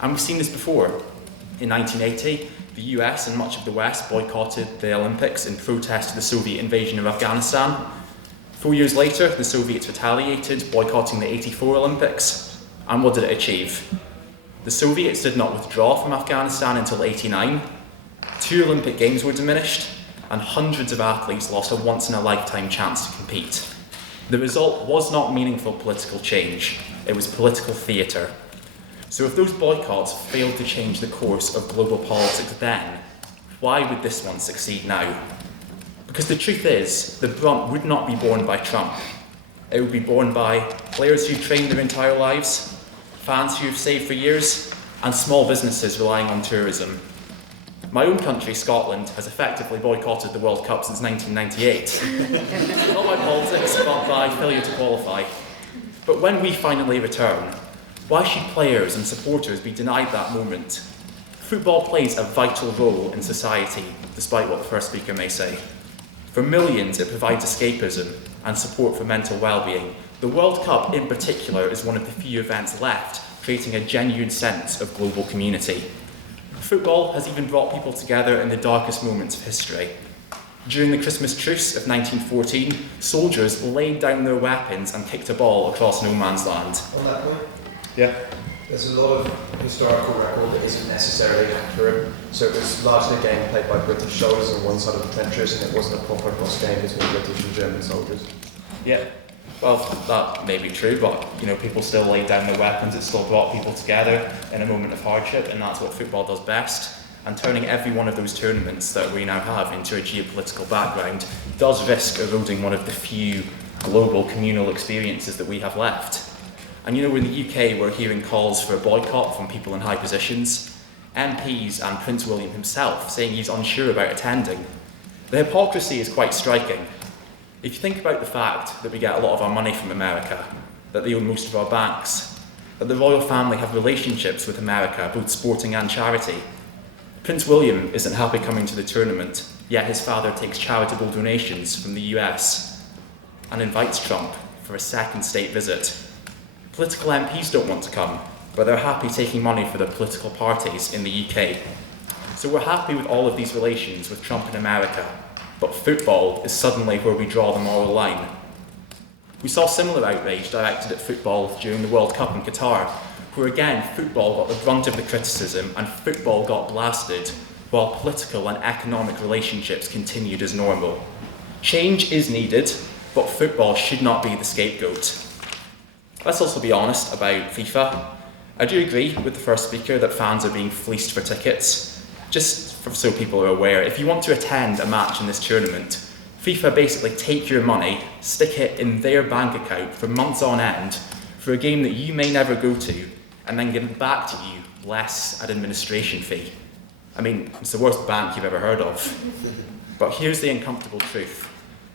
And we've seen this before. In 1980, the US and much of the West boycotted the Olympics in protest to the Soviet invasion of Afghanistan. 4 years later, the Soviets retaliated, boycotting the '84 Olympics. And what did it achieve? The Soviets did not withdraw from Afghanistan until '89. 2 Olympic Games were diminished, and hundreds of athletes lost a once-in-a-lifetime chance to compete. The result was not meaningful political change, it was political theatre. So if those boycotts failed to change the course of global politics then, why would this one succeed now? Because the truth is, the brunt would not be borne by Trump. It would be borne by players who've trained their entire lives, fans who have saved for years, and small businesses relying on tourism. My own country, Scotland, has effectively boycotted the World Cup since 1998. Not by politics, but by failure to qualify. But when we finally return, why should players and supporters be denied that moment? Football plays a vital role in society, despite what the first speaker may say. For millions, it provides escapism and support for mental well-being. The World Cup, in particular, is one of the few events left, creating a genuine sense of global community. Football has even brought people together in the darkest moments of history. During the Christmas truce of 1914, soldiers laid down their weapons and kicked a ball across no man's land. On that point, Yeah. there's a lot of historical record that isn't necessarily accurate. So it was largely a game played by British soldiers on one side of the trenches, and it wasn't a proper cross game between British and German soldiers. Yeah. Well, that may be true, but people still laid down their weapons. It still brought people together in a moment of hardship, and that's what football does best. And turning every one of those tournaments that we now have into a geopolitical background does risk eroding one of the few global communal experiences that we have left. And in the UK, we're hearing calls for a boycott from people in high positions, MPs and Prince William himself saying he's unsure about attending. The hypocrisy is quite striking. If you think about the fact that we get a lot of our money from America, that they own most of our banks, that the royal family have relationships with America, both sporting and charity, Prince William isn't happy coming to the tournament, yet his father takes charitable donations from the US and invites Trump for a second state visit. Political MPs don't want to come, but they're happy taking money for their political parties in the UK. So we're happy with all of these relations with Trump and America, but football is suddenly where we draw the moral line. We saw similar outrage directed at football during the World Cup in Qatar, where again football got the brunt of the criticism and football got blasted, while political and economic relationships continued as normal. Change is needed, but football should not be the scapegoat. Let's also be honest about FIFA. I do agree with the first speaker that fans are being fleeced for tickets. Just so people are aware, if you want to attend a match in this tournament, FIFA basically take your money, stick it in their bank account for months on end for a game that you may never go to, and then give it back to you less an administration fee. I mean, it's the worst bank you've ever heard of. But here's the uncomfortable truth.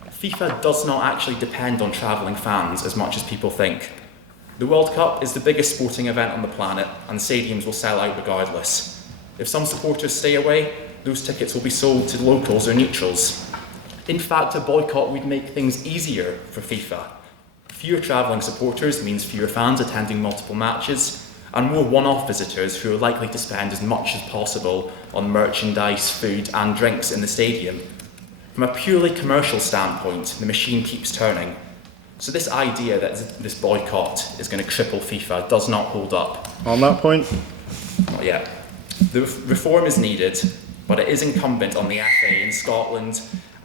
FIFA does not actually depend on travelling fans as much as people think. The World Cup is the biggest sporting event on the planet, and stadiums will sell out regardless. If some supporters stay away, those tickets will be sold to locals or neutrals. In fact, a boycott would make things easier for FIFA. Fewer travelling supporters means fewer fans attending multiple matches, and more one-off visitors who are likely to spend as much as possible on merchandise, food and drinks in the stadium. From a purely commercial standpoint, the machine keeps turning. So this idea that this boycott is going to cripple FIFA does not hold up. On that point? Not yet. The reform is needed, but it is incumbent on the FA in Scotland,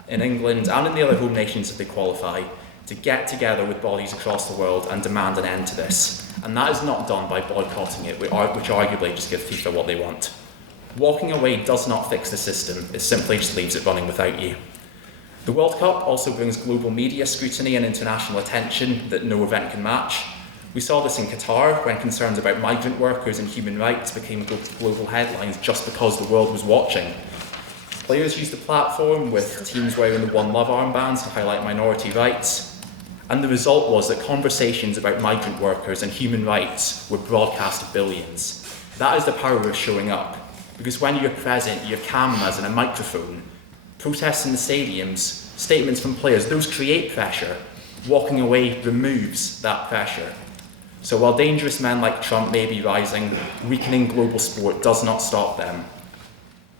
in England and in the other home nations if they qualify to get together with bodies across the world and demand an end to this. And that is not done by boycotting it, which arguably just gives FIFA what they want. Walking away does not fix the system, it simply just leaves it running without you. The World Cup also brings global media scrutiny and international attention that no event can match. We saw this in Qatar when concerns about migrant workers and human rights became global headlines just because the world was watching. Players used the platform with teams wearing the One Love armbands to highlight minority rights. And the result was that conversations about migrant workers and human rights were broadcast to billions. That is the power of showing up. Because when you're present, you have cameras and a microphone. Protests in the stadiums, statements from players, those create pressure. Walking away removes that pressure. So while dangerous men like Trump may be rising, weakening global sport does not stop them.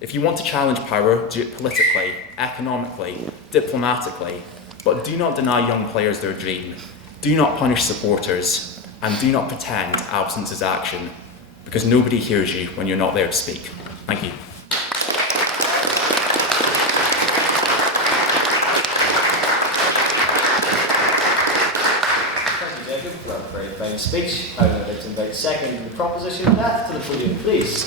If you want to challenge power, do it politically, economically, diplomatically, but do not deny young players their dream. Do not punish supporters, and do not pretend absence is action, because nobody hears you when you're not there to speak. Thank you. Very fine speech. I would like to invite second the proposition Beth to the podium, please.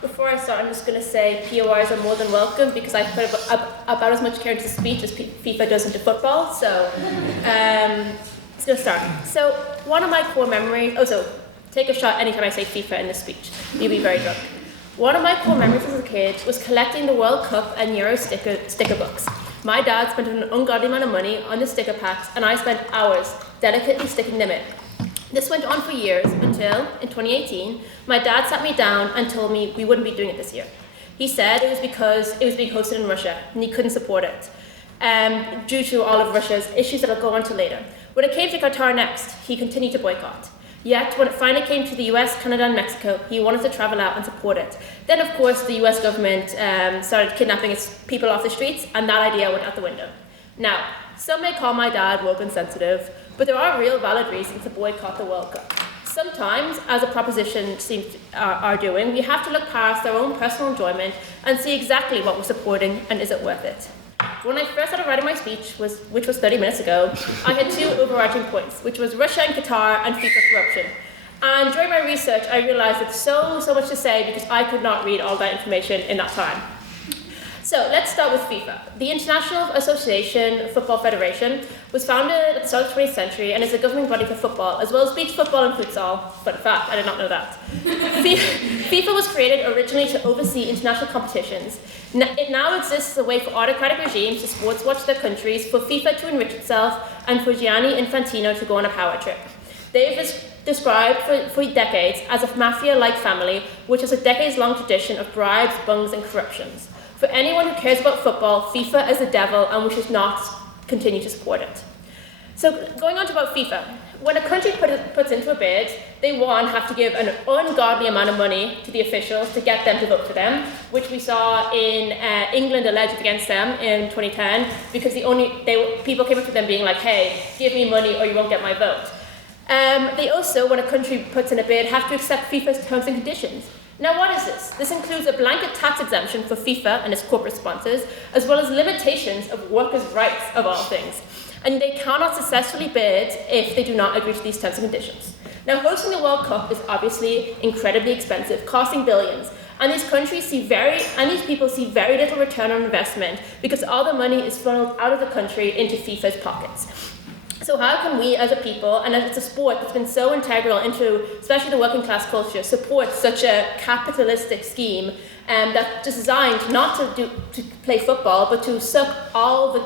Before I start, I'm just going to say PORs are more than welcome because I put about as much care into speech as FIFA does into football. So, let's go start. So, one of my core memories. Take a shot anytime I say FIFA in this speech. You'll be very drunk. One of my core memories as a kid was collecting the World Cup and Euro sticker books. My dad spent an ungodly amount of money on the sticker packs, and I spent hours delicately sticking them in. This went on for years until, in 2018, my dad sat me down and told me we wouldn't be doing it this year. He said it was because it was being hosted in Russia, and he couldn't support it, due to all of Russia's issues that I'll go on to later. When it came to Qatar next, he continued to boycott. Yet, when it finally came to the US, Canada and Mexico, he wanted to travel out and support it. Then, of course, the US government started kidnapping its people off the streets, and that idea went out the window. Now, some may call my dad woke and sensitive, but there are real valid reasons to boycott the World Cup. Sometimes, as a proposition are doing, we have to look past our own personal enjoyment and see exactly what we're supporting and is it worth it. When I first started writing my speech, which was 30 minutes ago, I had two overarching points, which was Russia and Qatar and FIFA corruption. And during my research, I realized there's so much to say because I could not read all that information in that time. So let's start with FIFA. The International Association Football Federation was founded at the start of the 20th century and is a governing body for football, as well as beach football and futsal. Fun fact, I did not know that. FIFA was created originally to oversee international competitions. It now exists as a way for autocratic regimes to sports watch their countries, for FIFA to enrich itself, and for Gianni Infantino to go on a power trip. They've described for decades as a mafia-like family, which has a decades-long tradition of bribes, bungs, and corruptions. For anyone who cares about football, FIFA is the devil, and we should not continue to support it. So, going on to about FIFA. When a country puts into a bid, they, one, have to give an ungodly amount of money to the officials to get them to vote for them, which we saw in England alleged against them in 2010, because people came up to them being like, hey, give me money or you won't get my vote. They also, when a country puts in a bid, have to accept FIFA's terms and conditions. Now, what is this? This includes a blanket tax exemption for FIFA and its corporate sponsors, as well as limitations of workers' rights, of all things. And they cannot successfully bid if they do not agree to these terms and conditions. Now, hosting the World Cup is obviously incredibly expensive, costing billions. And these people see very little return on investment because all the money is funneled out of the country into FIFA's pockets. So So how can we as a people, and as it's a sport that's been so integral into especially the working class culture, support such a capitalistic scheme that's designed not to play football, but to suck all the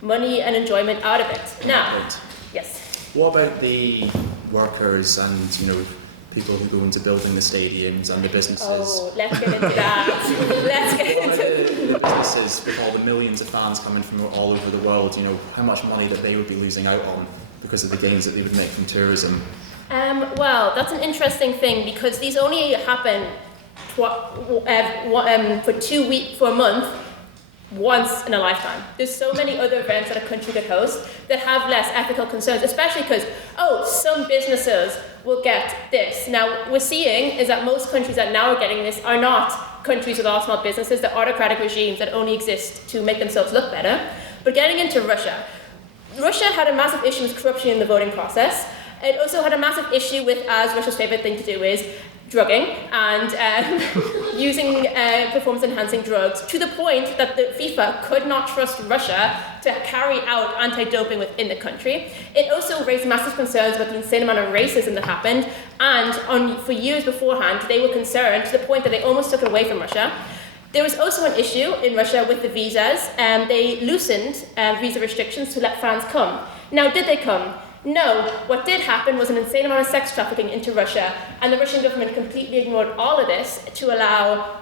money and enjoyment out of it? Now, yes. What about the workers and, you know, people who go into building the stadiums and the businesses? Oh, let's get into that. Let's get into the businesses with all the millions of fans coming from all over the world, you know, how much money that they would be losing out on because of the gains that they would make from tourism? Well, that's an interesting thing because these only happen for 2 weeks, for a month, once in a lifetime. There's so many other events that a country could host that have less ethical concerns, especially because, some businesses will get this. Now, we're seeing is that most countries that now are getting this are not countries with all small businesses, they're autocratic regimes that only exist to make themselves look better. But getting into Russia had a massive issue with corruption in the voting process. It also had a massive issue with, as Russia's favorite thing to do is, drugging and using performance-enhancing drugs to the point that the FIFA could not trust Russia to carry out anti-doping within the country. It also raised massive concerns about the insane amount of racism that happened, and for years beforehand, they were concerned to the point that they almost took it away from Russia. There was also an issue in Russia with the visas. They loosened visa restrictions to let fans come. Now, did they come? No, what did happen was an insane amount of sex trafficking into Russia, and the Russian government completely ignored all of this to allow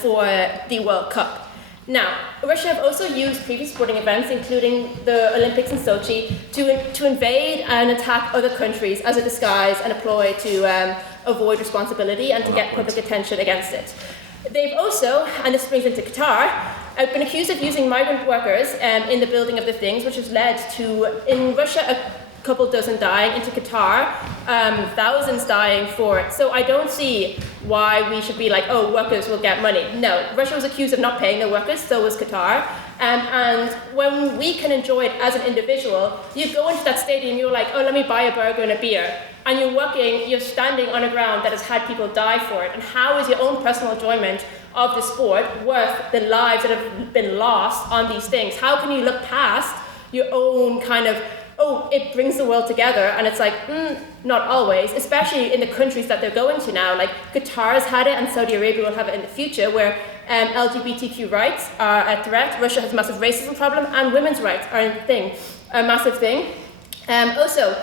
for the World Cup. Now, Russia have also used previous sporting events, including the Olympics in Sochi, to invade and attack other countries as a disguise and a ploy to avoid responsibility and to get public attention against it. They've also, and this brings into Qatar, been accused of using migrant workers in the building of the things, which has led to, in Russia, a couple dozen dying, into Qatar, thousands dying for it. So I don't see why we should be like, workers will get money. No, Russia was accused of not paying their workers, so was Qatar. And when we can enjoy it as an individual, you go into that stadium, you're like, let me buy a burger and a beer. And you're standing on a ground that has had people die for it. And how is your own personal enjoyment of the sport worth the lives that have been lost on these things? How can you look past your own kind of, it brings the world together, and it's like, not always, especially in the countries that they're going to now. Like Qatar's had it, and Saudi Arabia will have it in the future, where LGBTQ rights are a threat. Russia has a massive racism problem, and women's rights are a massive thing. Also,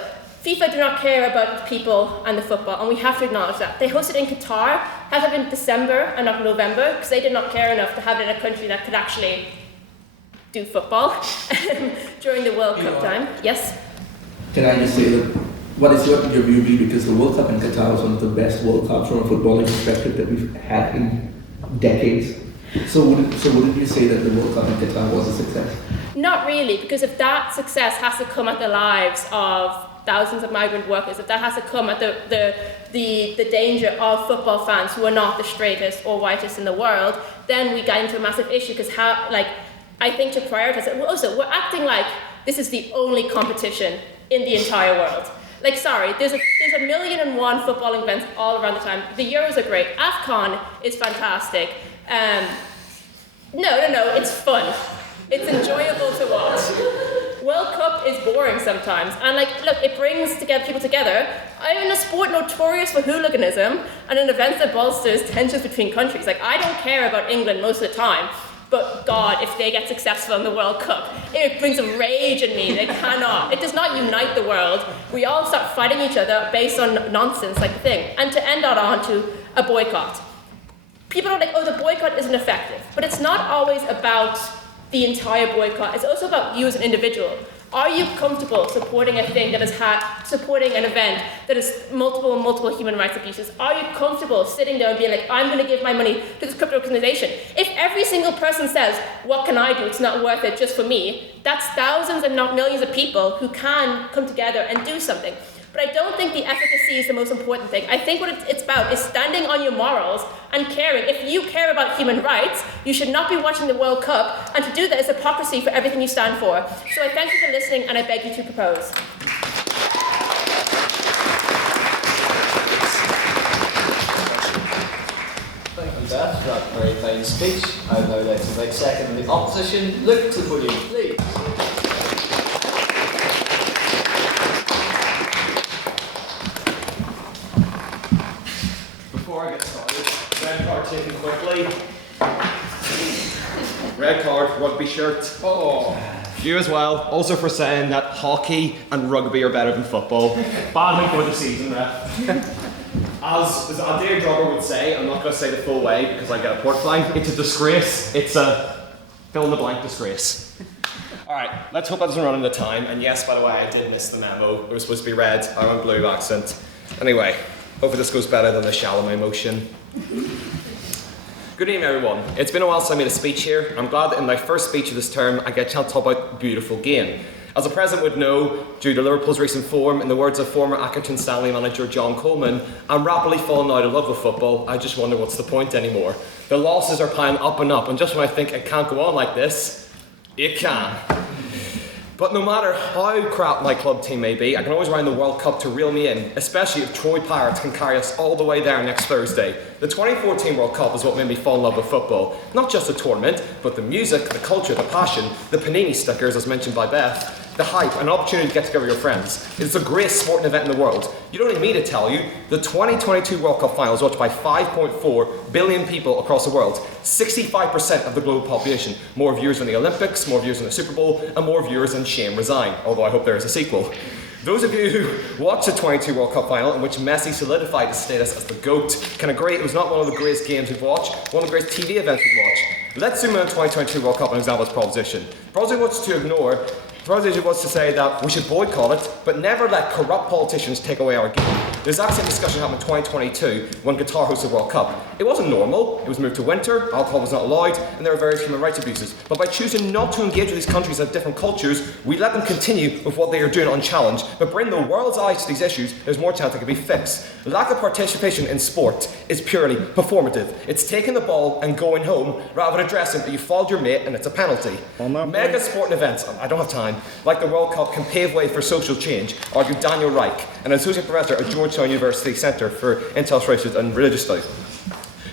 FIFA do not care about the people and the football, and we have to acknowledge that. They hosted in Qatar, had it in December and not November, because they did not care enough to have it in a country that could actually do football during the World Cup time. Yes? Can I just say that, what is your view be? Because the World Cup in Qatar was one of the best World Cups from a footballing perspective that we've had in decades. So wouldn't you say that the World Cup in Qatar was a success? Not really, because if that success has to come at the lives of thousands of migrant workers, if that has to come at the danger of football fans who are not the straightest or whitest in the world, then we get into a massive issue. Because I think to prioritize it, also we're acting like this is the only competition in the entire world. Like, sorry, there's a 1,000,001 footballing events all around the time. The Euros are great. AFCON is fantastic. No, it's fun. It's enjoyable to watch. World Cup is boring sometimes, and look, it brings people together. I'm in a sport notorious for hooliganism, and an event that bolsters tensions between countries. I don't care about England most of the time, but God, if they get successful in the World Cup, it brings a rage in me. They cannot. It does not unite the world. We all start fighting each other based on nonsense like the thing. And to end that on to a boycott. People are like, the boycott isn't effective. But it's not always about the entire boycott. It's also about you as an individual. Are you comfortable supporting a thing that supporting an event that is multiple human rights abuses? Are you comfortable sitting there and being like, I'm going to give my money to this crypto organization? If every single person says, what can I do? It's not worth it just for me. That's thousands and not millions of people who can come together and do something. But I don't think the efficacy is the most important thing. I think what it's about is standing on your morals and caring. If you care about human rights, you should not be watching the World Cup, and to do that is hypocrisy for everything you stand for. So I thank you for listening, and I beg you to propose. Thank you, Beth, for that very fine speech. I would now like to invite second the opposition. Look to the podium, please. Red card, rugby shirt. Oh. You as well. Also for saying that hockey and rugby are better than football. Bad week for the season, ref. As Adair Drogger would say, I'm not going to say the full way because I get a port flying. It's a disgrace. It's a fill in the blank disgrace. Alright, let's hope that doesn't run into time. And yes, by the way, I did miss the memo. It was supposed to be red. I went blue accent. Anyway, hopefully this goes better than the Chalamet motion. Good evening, everyone. It's been a while since I made a speech here. I'm glad that in my first speech of this term, I get a chance to talk about a beautiful game. As the President would know, due to Liverpool's recent form, in the words of former Accrington Stanley manager John Coleman, I'm rapidly falling out of love with football. I just wonder what's the point anymore. The losses are piling up and up, and just when I think it can't go on like this, it can. But no matter how crap my club team may be, I can always rely on the World Cup to reel me in, especially if Troy Pirates can carry us all the way there next Thursday. The 2014 World Cup is what made me fall in love with football. Not just the tournament, but the music, the culture, the passion, the panini stickers, as mentioned by Beth, the hype, and an opportunity to get together with your friends. It's the greatest sporting event in the world. You don't need me to tell you, the 2022 World Cup final is watched by 5.4 billion people across the world, 65% of the global population. More viewers than the Olympics, more viewers than the Super Bowl, and more viewers than Shame Resign, although I hope there is a sequel. Those of you who watched the 22 World Cup final, in which Messi solidified his status as the GOAT, can agree it was not one of the greatest games we've watched, one of the greatest TV events we've watched. Let's zoom in on the 2022 World Cup and examine this proposition. The proposition wants to ignore, the proposition wants to say that we should boycott it, but never let corrupt politicians take away our game. The exact same discussion happened in 2022 when Qatar hosted the World Cup. It wasn't normal, it was moved to winter, alcohol was not allowed, and there were various human rights abuses. But by choosing not to engage with these countries that have different cultures, we let them continue with what they are doing unchallenged, but bring the world's eyes to these issues, there's more chance they can be fixed. Lack of participation in sport is purely performative. It's taking the ball and going home, rather than addressing that you fouled your mate and it's a penalty. Mega sporting events, I don't have time, like the World Cup can pave way for social change, argued Daniel Reich, an associate professor at Georgetown University Centre for Interracial and Religious Studies.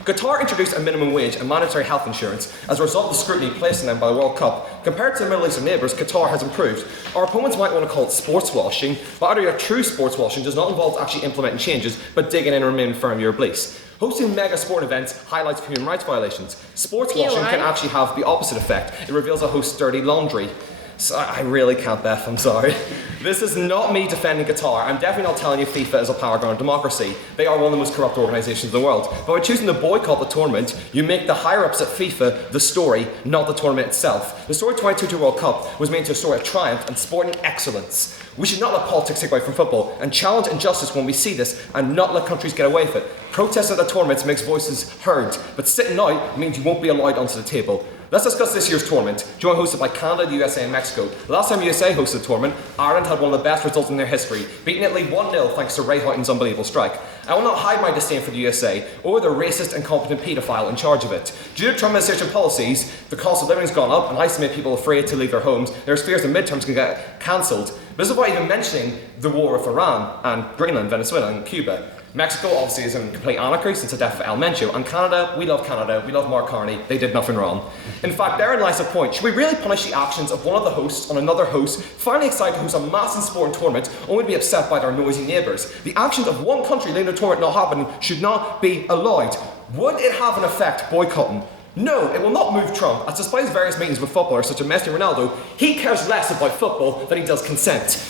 Qatar introduced a minimum wage and mandatory health insurance as a result of the scrutiny placed on them by the World Cup. Compared to their Middle Eastern neighbours, Qatar has improved. Our opponents might want to call it sports washing, but either a true sports washing does not involve actually implementing changes, but digging in and remaining firm in your beliefs. Hosting mega sport events highlights human rights violations. Sports washing can actually have the opposite effect. It reveals a host's dirty laundry. So I really can't, Beth, I'm sorry. This is not me defending Qatar. I'm definitely not telling you FIFA is a paragon of democracy. They are one of the most corrupt organisations in the world. But by choosing to boycott the tournament, you make the higher-ups at FIFA the story, not the tournament itself. The story 2022 World Cup was made to a story of triumph and sporting excellence. We should not let politics take away from football and challenge injustice when we see this and not let countries get away with it. Protest at the tournaments makes voices heard, but sitting out means you won't be allowed onto the table. Let's discuss this year's tournament, joint hosted by Canada, the USA and Mexico. Last time USA hosted the tournament, Ireland had one of the best results in their history, beating Italy 1-0 thanks to Ray Houghton's unbelievable strike. I will not hide my disdain for the USA, or the racist, incompetent paedophile in charge of it. Due to Trump administration policies, the cost of living has gone up and has made people afraid to leave their homes. There's fears the midterms can get cancelled. This is why even mentioning the war with Iran and Greenland, Venezuela and Cuba. Mexico obviously is in complete anarchy since the death of El Mencho, and Canada, we love Mark Carney, they did nothing wrong. In fact, therein lies the point. Should we really punish the actions of one of the hosts on another host, finally excited to host a massive sporting tournament, only to be upset by their noisy neighbours? The actions of one country letting the tournament not happen should not be allowed. Would it have an effect boycotting? No, it will not move Trump, as despite his various meetings with footballers such as Messi and Ronaldo, he cares less about football than he does consent.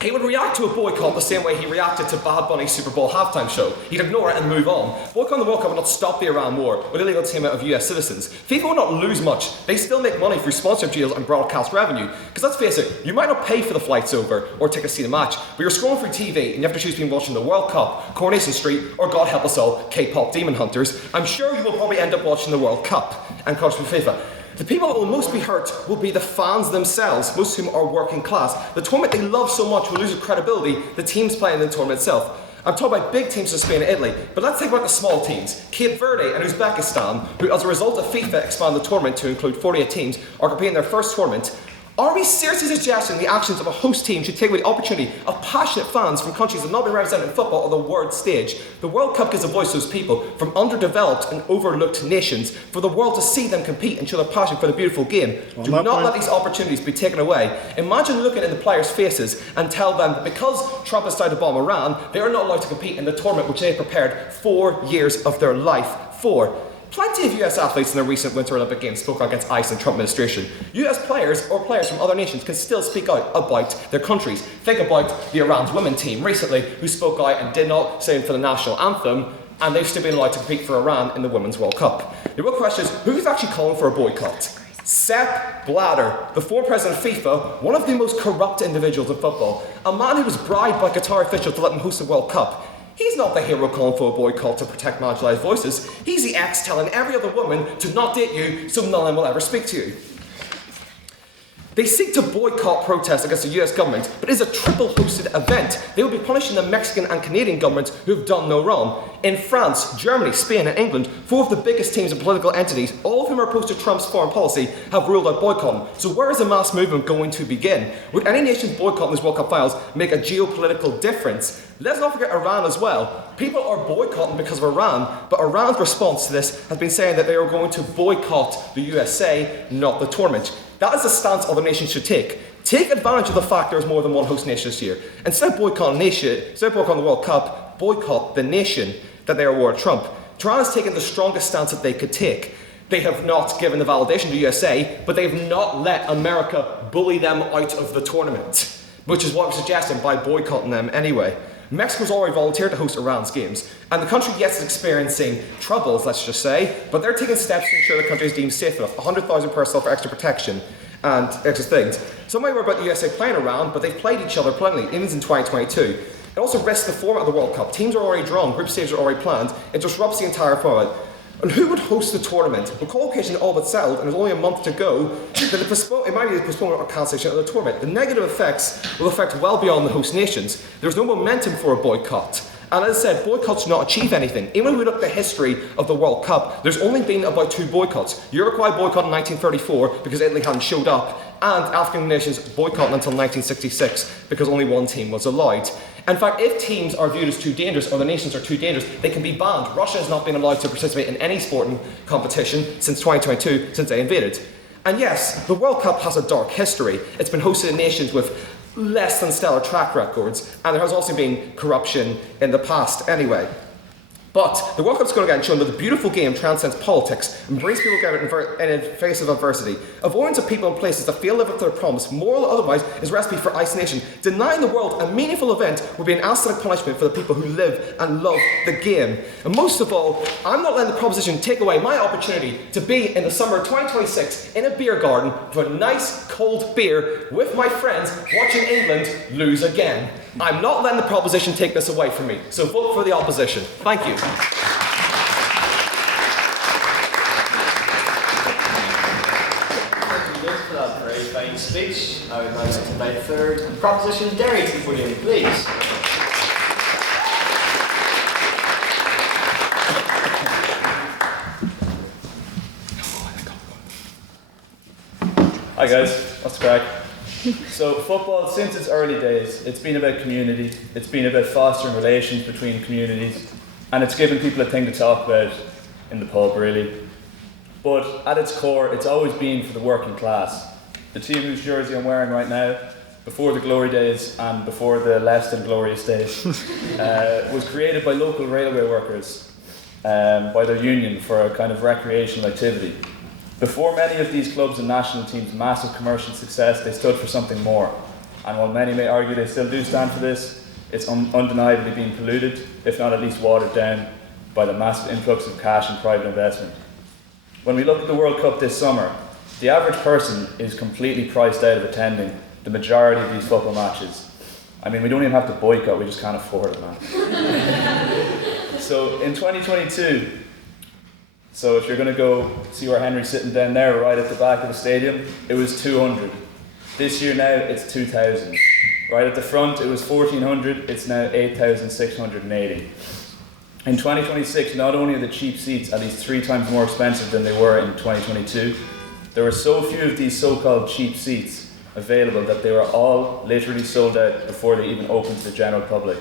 He would react to a boycott the same way he reacted to Bad Bunny's Super Bowl halftime show. He'd ignore it and move on. Boycotting the World Cup would not stop the Iran war or the illegal detainment of US citizens. FIFA would not lose much. They still make money through sponsorship deals and broadcast revenue. Because let's face it, you might not pay for the flights over or tickets to see the match, but you're scrolling through TV and you have to choose between watching the World Cup, Coronation Street, or God help us all, K-pop Demon Hunters. I'm sure you will probably end up watching the World Cup and coach from FIFA. The people that will most be hurt will be the fans themselves, most of whom are working class. The tournament they love so much will lose its credibility, the teams playing in the tournament itself. I'm talking about big teams in Spain and Italy, but let's think about the small teams. Cape Verde and Uzbekistan, who as a result of FIFA expanded the tournament to include 48 teams, are competing in their first tournament. Are we seriously suggesting the actions of a host team should take away the opportunity of passionate fans from countries that have not been represented in football on the world stage? The World Cup gives a voice to those people from underdeveloped and overlooked nations for the world to see them compete and show their passion for the beautiful game. Do not let these opportunities be taken away. Imagine looking in the players' faces and tell them that because Trump has decided to bomb Iran, they are not allowed to compete in the tournament which they prepared 4 years of their life for. Plenty of US athletes in the recent Winter Olympic Games spoke out against ICE and Trump administration. US players or players from other nations can still speak out about their countries. Think about the Iran's women team recently, who spoke out and did not sing for the national anthem, and they've still been allowed to compete for Iran in the Women's World Cup. The real question is, who's actually calling for a boycott? Sepp Blatter, the former president of FIFA, one of the most corrupt individuals in football, a man who was bribed by Qatar officials to let him host the World Cup. He's not the hero calling for a boycott to protect marginalised voices. He's the ex telling every other woman to not date you so none of them will ever speak to you. They seek to boycott protests against the US government, but it's a triple-hosted event. They will be punishing the Mexican and Canadian governments who have done no wrong. In France, Germany, Spain and England, 4 of the biggest teams and political entities, all of whom are opposed to Trump's foreign policy, have ruled out boycotting. So where is the mass movement going to begin? Would any nation's boycotting these World Cup finals make a geopolitical difference? Let's not forget Iran as well. People are boycotting because of Iran, but Iran's response to this has been saying that they are going to boycott the USA, not the tournament. That is the stance other nations should take. Take advantage of the fact there is more than one host nation this year. Instead of boycotting the World Cup, boycott the nation that they award Trump. Iran has taken the strongest stance that they could take. They have not given the validation to the USA, but they have not let America bully them out of the tournament, which is what I'm suggesting by boycotting them anyway. Mexico's already volunteered to host Iran's games, and the country, yes, is experiencing troubles, let's just say, but they're taking steps to ensure the country is deemed safe enough. 100,000 personnel for extra protection and extra things. Some might worry about the USA playing Iran, but they've played each other plenty, even in 2022. It also risks the format of the World Cup. Teams are already drawn, group stages are already planned. It disrupts the entire format. And who would host the tournament? With qualification all but settled, and there's only a month to go, then it might be the postponement or cancellation of the tournament. The negative effects will affect well beyond the host nations. There's no momentum for a boycott. And as I said, boycotts do not achieve anything. Even when we look at the history of the World Cup, there's only been about 2 boycotts. Uruguay boycotted in 1934 because Italy hadn't showed up, and African nations boycotted until 1966 because only one team was allowed. In fact, if teams are viewed as too dangerous or the nations are too dangerous, they can be banned. Russia has not been allowed to participate in any sporting competition since 2022, since they invaded. And yes, the World Cup has a dark history. It's been hosted in nations with less than stellar track records, and there has also been corruption in the past anyway. But the World Cup's going to get shown that the beautiful game transcends politics and brings people together in the face of adversity. Avoidance of people and places that fail to live up to their promise, moral or otherwise, is a recipe for isolation. Denying the world a meaningful event would be an aesthetic punishment for the people who live and love the game. And most of all, I'm not letting the proposition take away my opportunity to be in the summer of 2026 in a beer garden with a nice cold beer with my friends watching England lose again. I'm not letting the proposition take this away from me, so vote for the opposition. Thank you. Thank you for that very fine speech. I would like to invite third proposition Derry to the podium, please. Hi guys, what's the crack? So football, since its early days, it's been about community, it's been about fostering relations between communities, and it's given people a thing to talk about in the pub, really. But at its core, it's always been for the working class. The team whose jersey I'm wearing right now, before the glory days and before the less than glorious days, was created by local railway workers, by their union for a kind of recreational activity. Before many of these clubs and national teams' massive commercial success, they stood for something more. And while many may argue they still do stand for this, it's undeniably been polluted, if not at least watered down, by the massive influx of cash and private investment. When we look at the World Cup this summer, the average person is completely priced out of attending the majority of these football matches. I mean, we don't even have to boycott, we just can't afford it, man. So in 2022, so if you're going to go see where Henry's sitting down there, right at the back of the stadium, it was 200. This year now, it's 2,000. Right at the front, it was 1,400, it's now 8,680. In 2026, not only are the cheap seats at least 3 times more expensive than they were in 2022, there were so few of these so-called cheap seats available that they were all literally sold out before they even opened to the general public.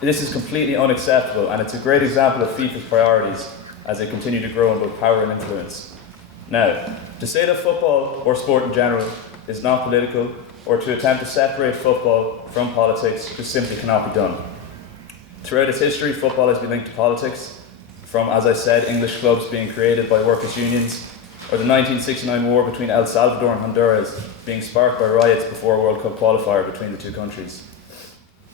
This is completely unacceptable, and it's a great example of FIFA's priorities as they continue to grow in both power and influence. Now, to say that football, or sport in general, is not political, or to attempt to separate football from politics just simply cannot be done. Throughout its history, football has been linked to politics. from, as I said, English clubs being created by workers' unions, or the 1969 war between El Salvador and Honduras being sparked by riots before a World Cup qualifier between the two countries.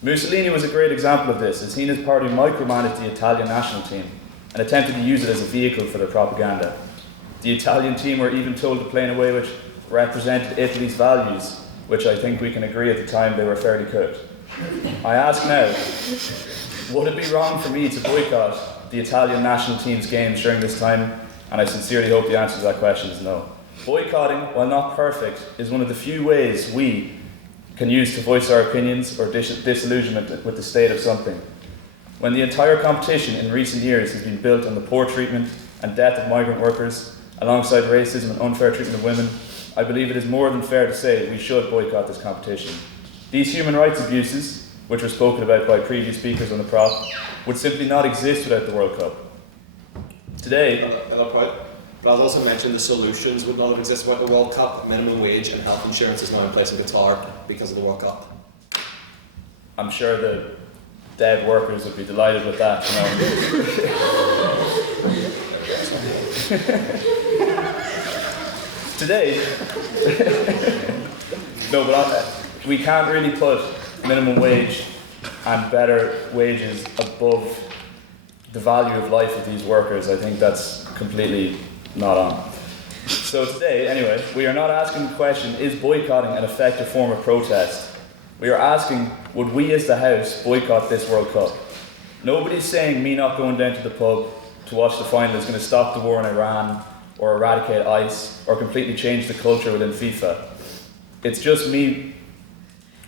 Mussolini was a great example of this, as he and his party micromanaged the Italian national team and attempted to use it as a vehicle for their propaganda. The Italian team were even told to play in a way which represented Italy's values, which I think we can agree at the time they were fairly cooked. I ask now, would it be wrong for me to boycott the Italian national team's games during this time? And I sincerely hope the answer to that question is no. Boycotting, while not perfect, is one of the few ways we can use to voice our opinions or disillusionment with the state of something. When the entire competition in recent years has been built on the poor treatment and death of migrant workers, alongside racism and unfair treatment of women, I believe it is more than fair to say we should boycott this competition. These human rights abuses, which were spoken about by previous speakers on the prop, would simply not exist without the World Cup. Today, but I'll also mention the solutions would not have existed without the World Cup. Minimum wage and health insurance is now in place in Qatar because of the World Cup. I'm sure the dead workers would be delighted with that. Today, no, but we can't really put minimum wage and better wages above the value of life of these workers. I think that's completely not on. So today, anyway, we are not asking the question, is boycotting an effective form of protest? We are asking, would we as the House boycott this World Cup? Nobody's saying me not going down to the pub to watch the final is going to stop the war in Iran or eradicate ICE or completely change the culture within FIFA. It's just me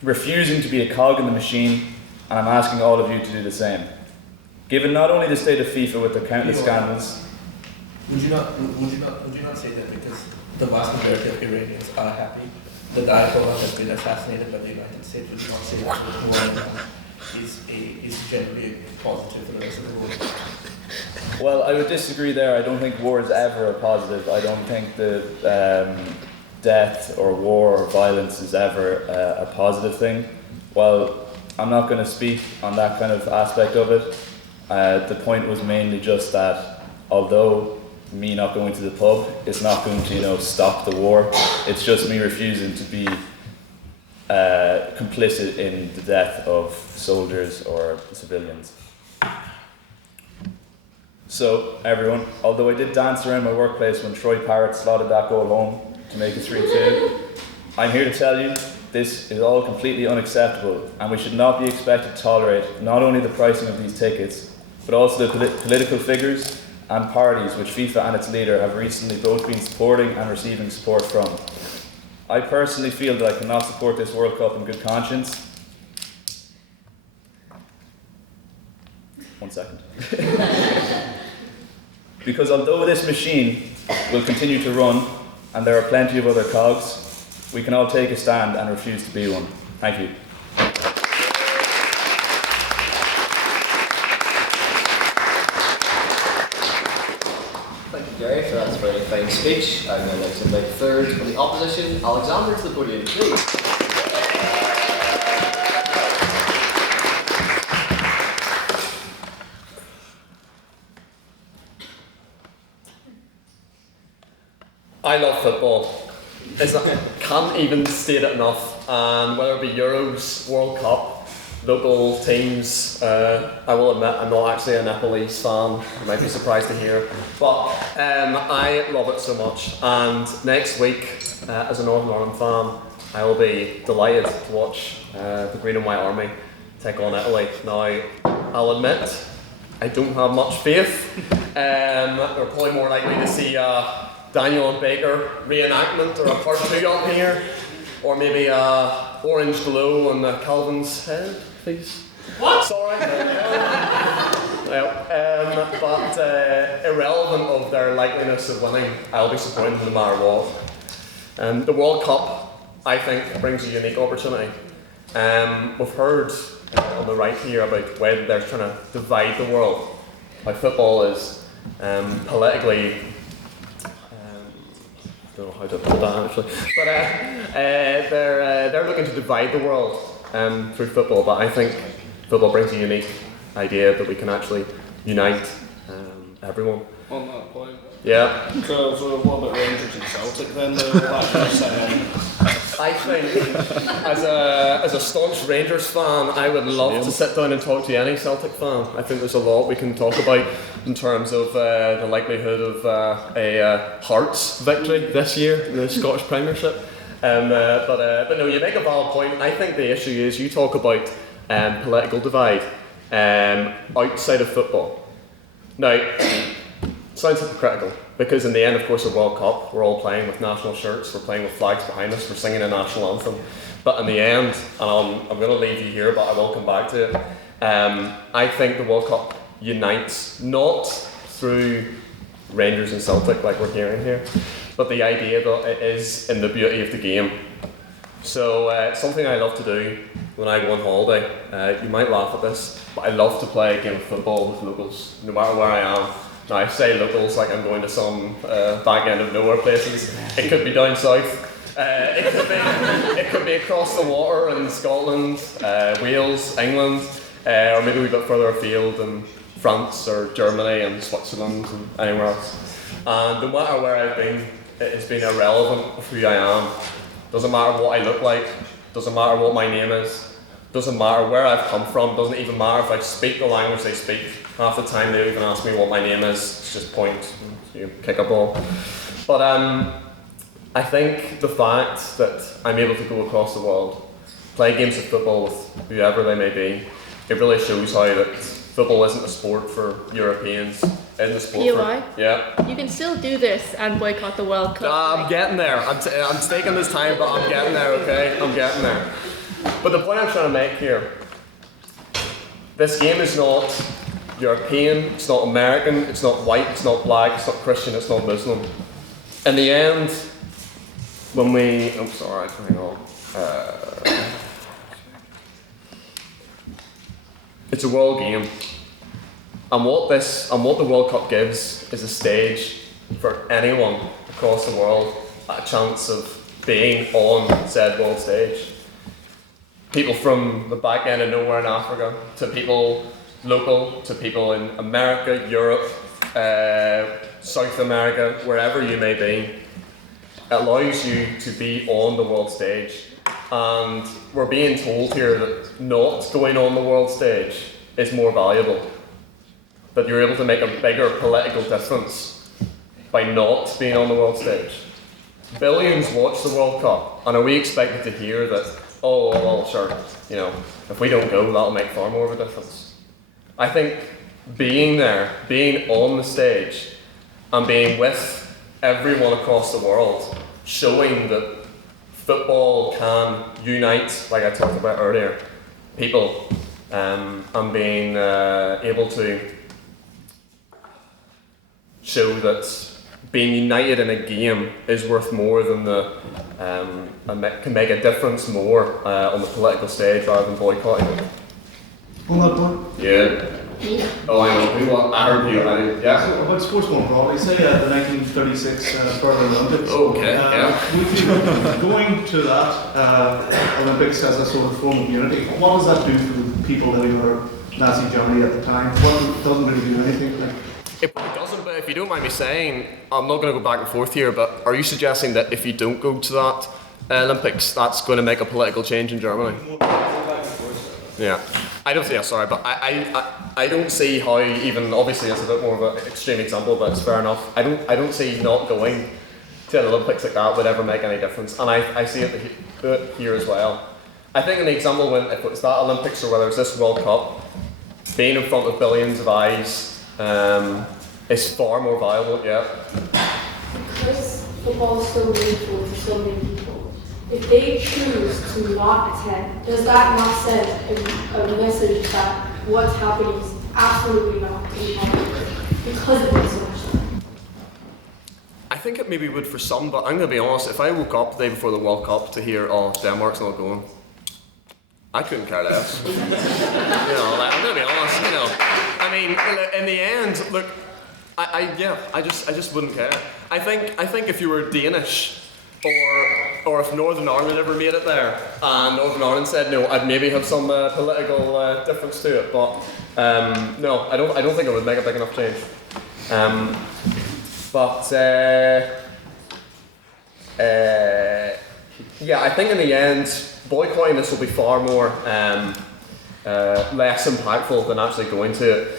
refusing to be a cog in the machine, and I'm asking all of you to do the same. Given not only the state of FIFA with the countless scandals, Would you not say that because the vast majority of Iranians are happy that the Ayatollah has been assassinated by the United States, would you not say that the war in Iran is generally positive for the rest of the world? well, I would disagree there. I don't think war is ever a positive. I don't think that death or war or violence is ever a positive thing. Well, I'm not going to speak on that kind of aspect of it. The point was mainly just that although me not going to the pub is not going to, stop the war, it's just me refusing to be complicit in the death of soldiers or civilians. So, everyone, although I did dance around my workplace when Troy Parrott slotted that goal home to make it 3-2, I'm here to tell you this is all completely unacceptable, and we should not be expected to tolerate not only the pricing of these tickets, but also the political figures and parties which FIFA and its leader have recently both been supporting and receiving support from. I personally feel that I cannot support this World Cup in good conscience. 1 second. Because although this machine will continue to run, and there are plenty of other cogs, we can all take a stand and refuse to be one. Thank you. Thank you, Gary, for that very fine speech. I'm now like to invite third from the opposition, Alexander, to the podium, please. I love football. Can't even state it enough. And whether it be Euros, World Cup, local teams, I will admit I'm not actually a Nepalese fan. You might be surprised to hear, but I love it so much. And next week, as a Northern Ireland fan, I will be delighted to watch the Green and White Army take on Italy. Now, I'll admit I don't have much faith. We're probably more likely to see Daniel and Baker reenactment or a part 2 on here, or maybe Orange Glow on Calvin's head, please. What? Sorry. But irrelevant of their likeliness of winning, I'll be supporting them no matter what. The World Cup, I think, brings a unique opportunity. We've heard on the right here about whether they're trying to divide the world. How football is politically. I don't know how to put that actually, but they're looking to divide the world through football. But I think football brings a unique idea that we can actually unite everyone. On that point. Yeah. So what about Rangers and Celtic then? I think, as a staunch Rangers fan, I would love to sit down and talk to any Celtic fan. I think there's a lot we can talk about in terms of the likelihood of a Hearts victory this year in the Scottish Premiership. But no, you make a valid point. I think the issue is you talk about political divide outside of football. Now, it sounds hypocritical because in the end, of course, a World Cup, we're all playing with national shirts, we're playing with flags behind us, we're singing a national anthem. But in the end, and I'm going to leave you here, but I will come back to it. I think the World Cup unites not through Rangers and Celtic like we're hearing here, but the idea that it is in the beauty of the game. So something I love to do when I go on holiday, you might laugh at this, but I love to play a game of football with locals, no matter where I am. Now I say locals like I'm going to some back end of nowhere places. It could be down south, it could be across the water in Scotland, Wales, England, or maybe a bit further afield in France or Germany and Switzerland and anywhere else. And no matter where I've been, it has been irrelevant of who I am. Doesn't matter what I look like, doesn't matter what my name is, doesn't matter where I've come from, doesn't even matter if I speak the language they speak. Half the time they don't even ask me what my name is, it's just point, kick a ball. But I think the fact that I'm able to go across the world, play games of football with whoever they may be, it really shows how that football isn't a sport for Europeans. Isn't a sport for, yeah. You can still do this and boycott the World Cup. I'm getting there. I'm taking this time, but I'm getting there, okay? I'm getting there. But the point I'm trying to make here, this game is not European, it's not American, it's not white, it's not black, it's not Christian, it's not Muslim. In the end, when we... I'm sorry, hang on. It's a world game. And what the World Cup gives is a stage for anyone across the world a chance of being on said world stage. People from the back end of nowhere in Africa, to people local, to people in America, Europe, South America, wherever you may be, it allows you to be on the world stage. And we're being told here that not going on the world stage is more valuable. That you're able to make a bigger political difference by not being on the world stage. Billions watch the World Cup, and are we expected to hear that, oh, well, sure, if we don't go, that'll make far more of a difference? I think being there, being on the stage, and being with everyone across the world, showing that football can unite, like I talked about earlier, people, and being able to show that being united in a game is worth more than can make a difference more on the political stage rather than boycotting it. On that point? Yeah. Oh, I know. I heard you already. Yeah. So about sports more broadly, say the 1936 Berlin Olympics. Okay. Yeah. Would you going to that Olympics as a sort of form of unity? What does that do for the people living under Nazi Germany at the time? Well, it doesn't really do anything. It doesn't, but if you don't mind me saying, I'm not going to go back and forth here, but are you suggesting that if you don't go to that Olympics, that's going to make a political change in Germany? Yeah. I don't see, yeah, sorry, but I don't see how, even obviously it's a bit more of an extreme example, but it's fair enough. I don't see not going to an Olympics like that would ever make any difference, and I see it here as well. I think in the example when if it's that Olympics or whether it's this World Cup, being in front of billions of eyes is far more valuable, yeah. Because football is so meaningful for so many people, if they choose to not attend, does that not send a message that what's happening is absolutely not to be tolerated because it means so much to them? I think it maybe would for some, but I'm going to be honest, if I woke up the day before the World Cup to hear, oh, Denmark's not going, I couldn't care less. I'm going to be honest, I mean, in the end, look, I just wouldn't care. I think if you were Danish, or if Northern Ireland ever made it there, and Northern Ireland said no, I'd maybe have some political difference to it. But no, I don't think it would make a big enough change. Yeah, I think in the end, boycotting this will be far more less impactful than actually going to it.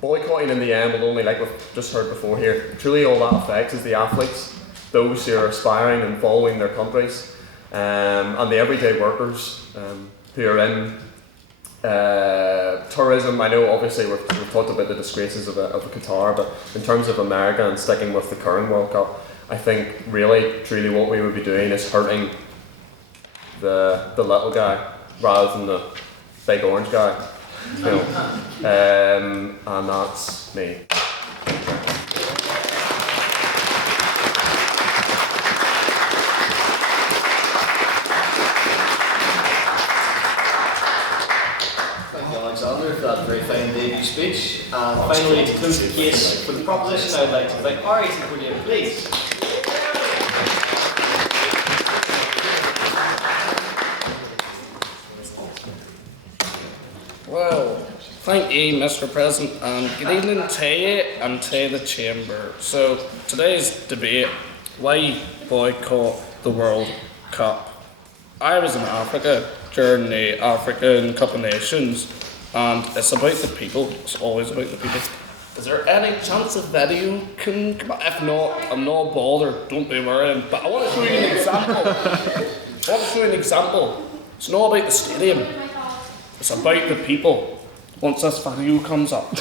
Boycotting in the end will only, like we've just heard before here, truly all that affects is the athletes, those who are aspiring and following their countries, and the everyday workers who are in tourism. I know obviously we've talked about the disgraces of Qatar, but in terms of America and sticking with the current World Cup, I think really, truly what we would be doing is hurting the little guy rather than the big orange guy. You know, and that's me. Thank you, Alexander, for that very fine debut speech. And finally, to close the case for the proposition, I would like to invite Ari to the podium, please. Well, thank you, Mr. President, and good evening to you and to the Chamber. So, today's debate, why boycott the World Cup? I was in Africa during the African Cup of Nations, and it's about the people. It's always about the people. Is there any chance a video can come out? If not, I'm not bothered, don't be worrying. But I want to show you an example. It's not about the stadium. It's about the people. Once this video comes up.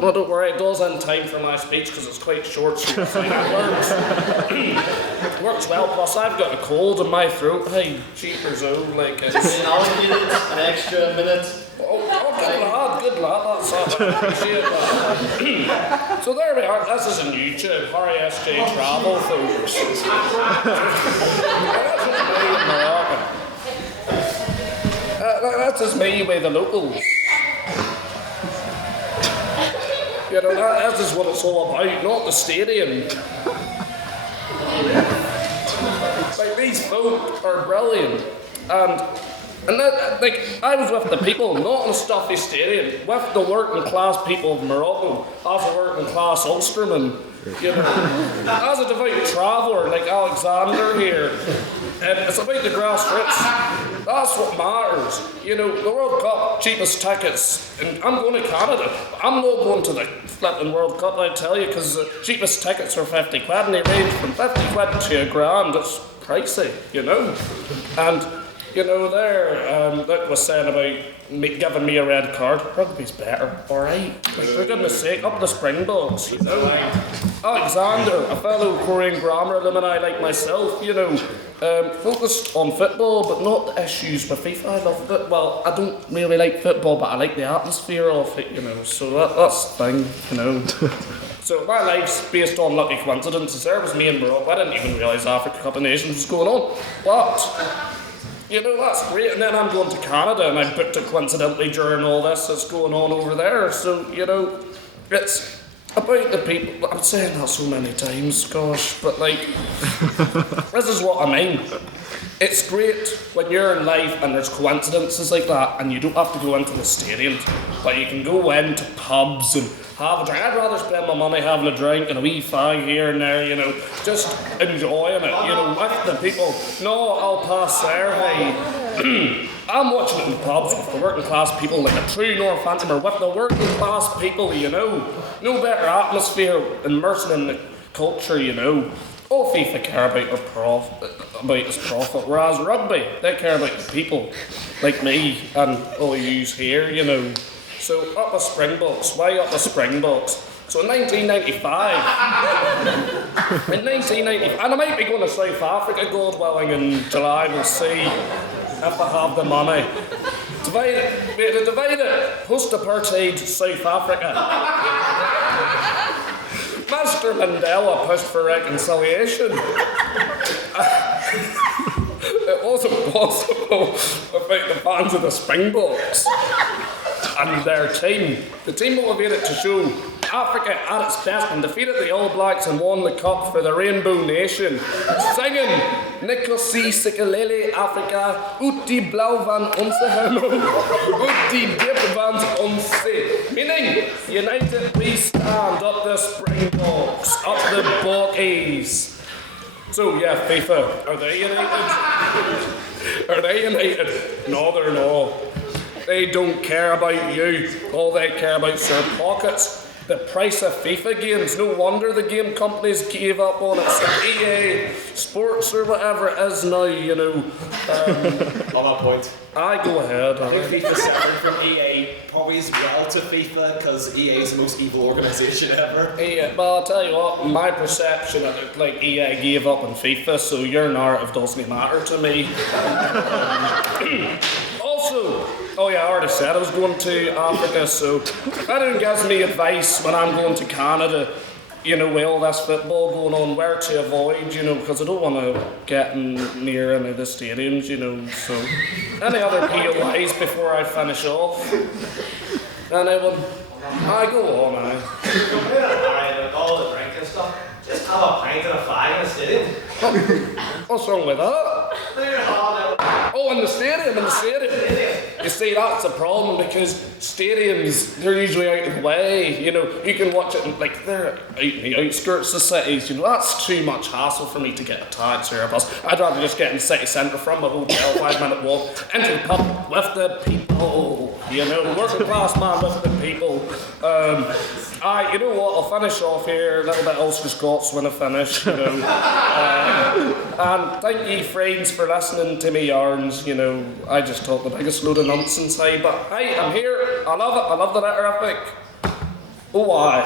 No, don't worry, it does end time for my speech because it's quite short, so it works. It works well, plus I've got a cold in my throat. Hey, cheapers, like it's... Been allocated an extra minute. Oh, good lad, that's it. I appreciate that. So there we are, this is on YouTube, Harry SJ Travel, folks. That's just me with the locals. You know, that is what it's all about, not the stadium. Like, these folk are brilliant. And that, like, I was with the people, not in a stuffy stadium, with the working class people of Morocco, as a working class Ulsterman, you know, as a devout traveller like Alexander here. It's about the grassroots. That's what matters. You know, the World Cup, cheapest tickets, and I'm going to Canada. I'm not going to the flipping World Cup, I tell you, because the cheapest tickets are 50 quid, and they range from 50 quid to £1,000. It's pricey, you know. And, you know, that was saying about giving me a red card. Rugby's better, alright? Like, for goodness sake, up the Springboks, you know. Alexander, a fellow Korean grammar alumni like myself, you know, focused on football, but not the issues with FIFA. I love it. Well, I don't really like football, but I like the atmosphere of it, you know, so that's the thing, you know. So my life's based on lucky coincidences. There was me in Morocco. I didn't even realise Africa Cup of Nations was going on. But, you know, that's great. And then I'm going to Canada, and I booked it coincidentally during all this that's going on over there. So, you know, it's about the people. I'm saying that so many times, gosh, but like, this is what I mean. It's great when you're in life and there's coincidences like that, and you don't have to go into the stadium, but you can go into pubs and have a drink. I'd rather spend my money having a drink and a wee fag here and there, you know, just enjoying it, you know, with the people. No, I'll pass there, hey. I'm watching it in pubs with the working class people, like a true Northamptoner, with the working class people, you know. No better atmosphere, immersing in the culture, you know. All FIFA care about its profit, whereas rugby, they care about the people, like me and all yous here, you know. So up the Springboks, why up the Springboks? So in 1995, and I might be going to South Africa, God willing, in July, we'll see if I have the money. Divide it, post-apartheid South Africa. Master Mandela pushed for reconciliation. It wasn't possible without the fans of the Springboks and their team. The team motivated to show Africa at its best and defeated the All Blacks and won the cup for the Rainbow Nation. Singing Nikosi Sikalele Africa Uti Blau van onze hemel Uti Dip van onze. Meaning, united we stand up the Springboks, up the Bockies. So yeah, FIFA, are they united? Are they united? No, they're not. They don't care about you. All they care about is their pockets. The price of FIFA games. No wonder the game companies gave up on it. It's like EA Sports or whatever it is now, you know. On that point. I go ahead. I think FIFA separate from EA probably as well to FIFA because EA is the most evil organisation ever. Yeah, well, I'll tell you what, my perception of it, like EA gave up on FIFA, so your narrative doesn't matter to me. Also, oh yeah, I already said I was going to Africa, so if anyone gives me advice when I'm going to Canada, you know, with all this football going on, where to avoid, you know, because I don't want to get near any of the stadiums, you know, so any other POIs before I finish off? Anyone? I go on, Come here and all the drink and stuff. Just have a pint and a flag in the stadium. What's wrong with that? Oh, in the stadium, You see, that's a problem because stadiums, they're usually out of the way, you know, you can watch it, like, they're out in the outskirts of cities, you know, that's too much hassle for me to get a taxi or a bus. I'd rather just get in the city centre from a hotel, 5-minute walk, into the pub with the people, you know, working class man with the people. You know what, I'll finish off here, a little bit Ulster Scots when I finish, you know. And thank you, friends, for listening to me yarns, you know. I just talk the biggest load of nonsense, hey, but hey, I'm here, I love it, I love the rhetoric. Oh, why?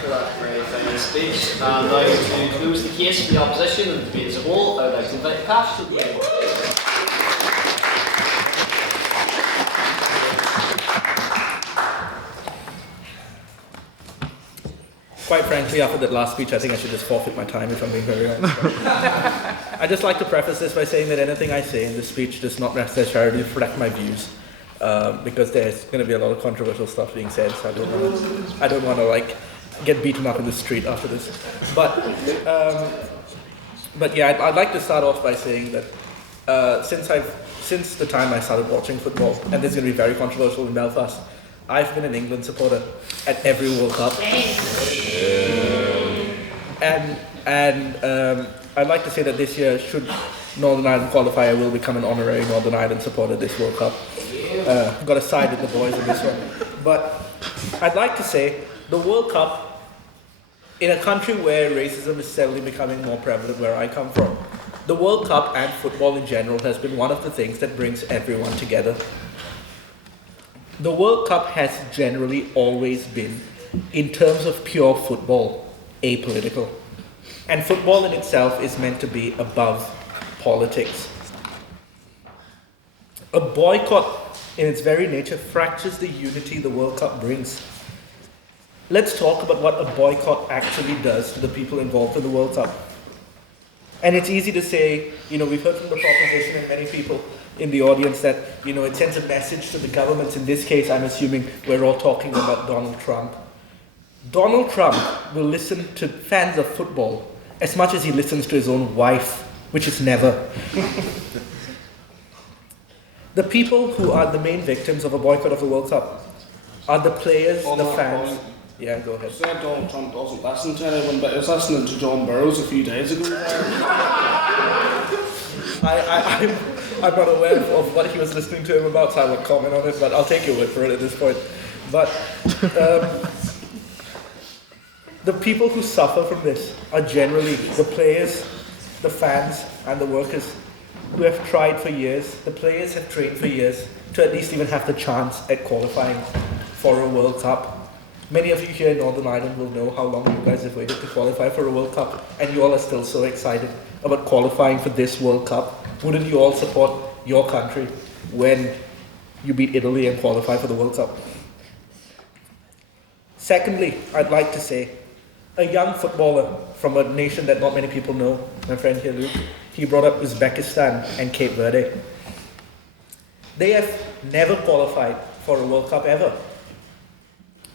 For that very final speech. And now to close the case for the opposition and the debate as a whole, I would like to invite Cash to the podium. Quite frankly, after that last speech, I think I should just forfeit my time if I'm being very honest. I'd just like to preface this by saying that anything I say in this speech does not necessarily reflect my views. Because there's going to be a lot of controversial stuff being said, so I don't want to like get beaten up in the street after this. But yeah, I'd like to start off by saying that since the time I started watching football, and this is going to be very controversial in Belfast, I've been an England supporter at every World Cup. And I'd like to say that this year, should Northern Ireland qualify, I will become an honorary Northern Ireland supporter this World Cup. Got to side with the boys on this one. But I'd like to say the World Cup, in a country where racism is steadily becoming more prevalent where I come from, the World Cup and football in general has been one of the things that brings everyone together. The World Cup has generally always been, in terms of pure football, apolitical. And football in itself is meant to be above politics. A boycott, in its very nature, fractures the unity the World Cup brings. Let's talk about what a boycott actually does to the people involved in the World Cup. And it's easy to say, you know, we've heard from the proposition and many people in the audience that, you know, it sends a message to the governments. In this case, I'm assuming we're all talking about Donald Trump. Donald Trump will listen to fans of football as much as he listens to his own wife, which is never. The people who are the main victims of a boycott of the World Cup are the players, the fans. Point. Yeah, go ahead. Said Donald Trump doesn't listen to anyone, but I was listening to John Burrows a few days ago. I'm not aware of what he was listening to him about, so I won't comment on it, but I'll take your word for it at this point. But the people who suffer from this are generally the players, the fans, and the workers who have tried for years. The players have trained for years to at least even have the chance at qualifying for a World Cup. Many of you here in Northern Ireland will know how long you guys have waited to qualify for a World Cup, and you all are still so excited about qualifying for this World Cup. Wouldn't you all support your country when you beat Italy and qualify for the World Cup? Secondly, I'd like to say a young footballer from a nation that not many people know, my friend here, Luke, he brought up Uzbekistan and Cape Verde. They have never qualified for a World Cup ever.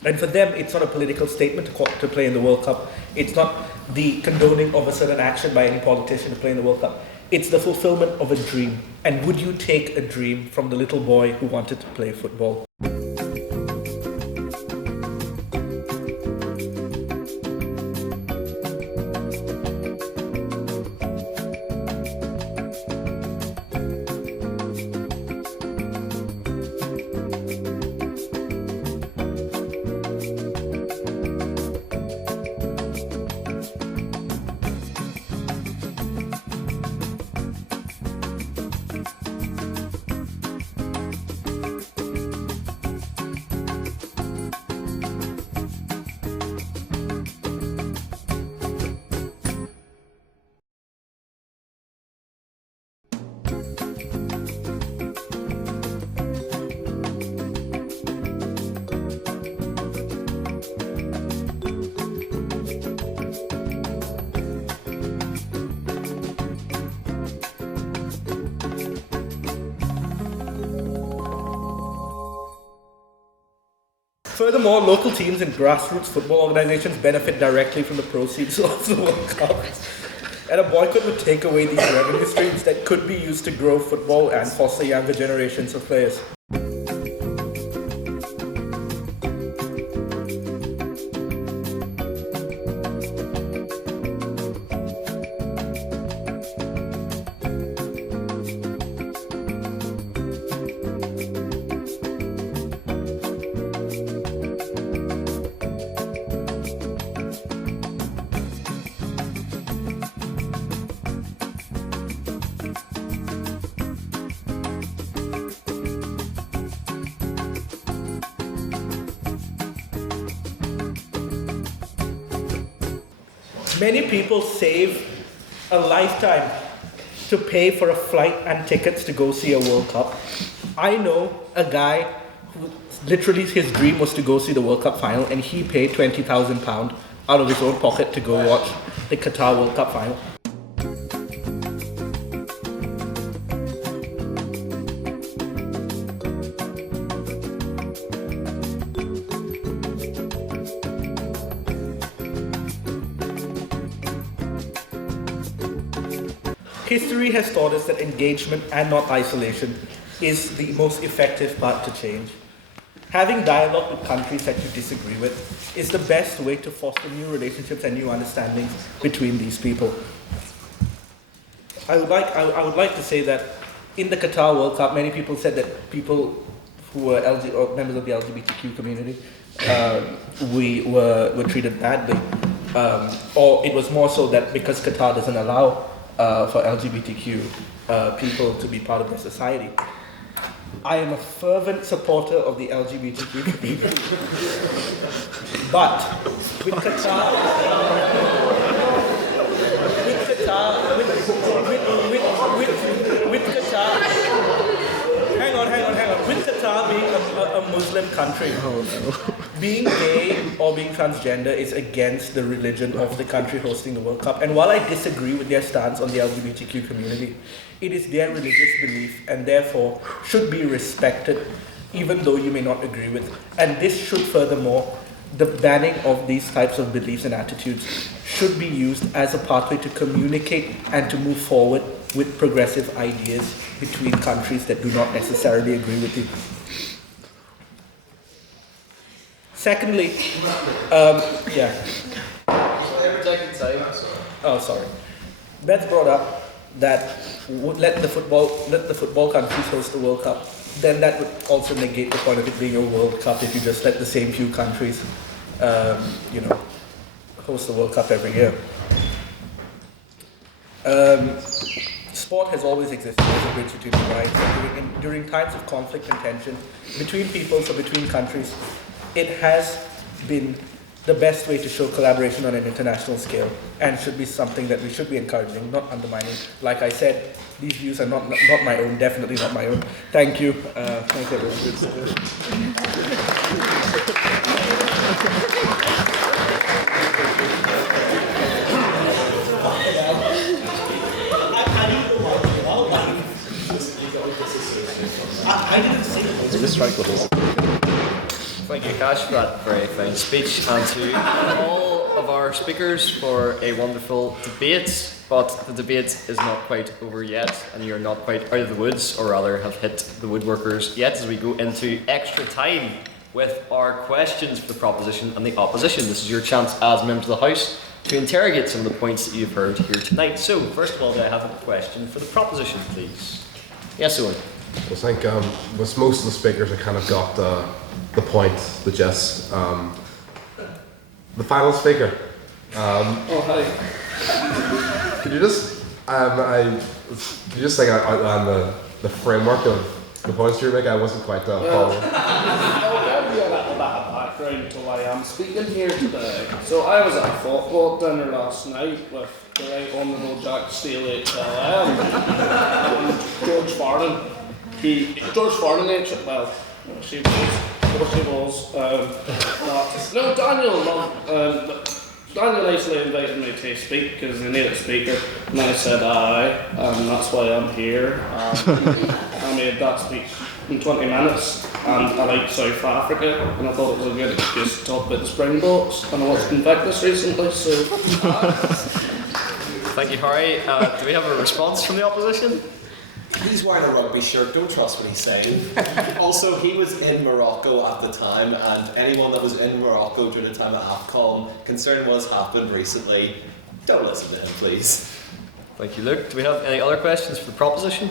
And for them, it's not a political statement to play in the World Cup. It's not the condoning of a certain action by any politician to play in the World Cup. It's the fulfillment of a dream. And would you take a dream from the little boy who wanted to play football? Furthermore, local teams and grassroots football organizations benefit directly from the proceeds of the World Cup. And a boycott would take away these revenue streams that could be used to grow football and foster younger generations of players. Many people save a lifetime to pay for a flight and tickets to go see a World Cup. I know a guy who literally his dream was to go see the World Cup final, and he paid £20,000 out of his own pocket to go watch the Qatar World Cup final. History has taught us that engagement and not isolation is the most effective path to change. Having dialogue with countries that you disagree with is the best way to foster new relationships and new understandings between these people. I would like to say that in the Qatar World Cup, many people said that people who were or members of the LGBTQ community we were treated badly, or it was more so that because Qatar doesn't allow for LGBTQ people to be part of their society. I am a fervent supporter of the LGBTQ community. But with Qatar, with Qatar being a Muslim country, being gay or being transgender is against the religion of the country hosting the World Cup. And while I disagree with their stance on the LGBTQ community, it is their religious belief and therefore should be respected, even though you may not agree with it. And this should furthermore, the banning of these types of beliefs and attitudes should be used as a pathway to communicate and to move forward with progressive ideas between countries that do not necessarily agree with you. Secondly, Beth brought up that would let the football countries host the World Cup. Then that would also negate the point of it being a World Cup if you just let the same few countries, host the World Cup every year. Sport has always existed as a bridge between divides, and during times of conflict and tension between peoples or between countries, it has been the best way to show collaboration on an international scale, and should be something that we should be encouraging, not undermining. Like I said, these views are not my own, definitely not my own. Thank you. Thank everyone. I didn't see it. It's a strike with us. Thank you, Cash, for that very fine speech, and to all of our speakers for a wonderful debate. But the debate is not quite over yet, and you're not quite out of the woods, or rather have hit the woodworkers yet, as we go into extra time with our questions for the proposition and the opposition. This is your chance as members of the House to interrogate some of the points that you've heard here tonight. So, first of all, do I have a question for the proposition, please? Yes, Owen. I think with most of the speakers, I kind of got the point, the gist. The final speaker. Oh, hi. Could you just outline the framework of the points you're making? I wasn't quite following. I'll give you a little bit of background to why I'm speaking here today. So I was at a football dinner last night with the Right Honourable Jack Steele HLM and George Farnan, George Farnan well, she was, no, Daniel actually invited me to speak because they needed a speaker, and I said aye, and that's why I'm here. I made that speech in 20 minutes, and I like South Africa, and I thought it was a good excuse to talk about the Springboks, and I watched Invictus recently, so. Thank you, Harry. Do we have a response from the opposition? He's wearing a rugby shirt, don't trust what he's saying. Also, he was in Morocco at the time, and anyone that was in Morocco during the time of AFCON, concern was happened recently. Don't listen to him, please. Thank you, Luke. Do we have any other questions for the proposition?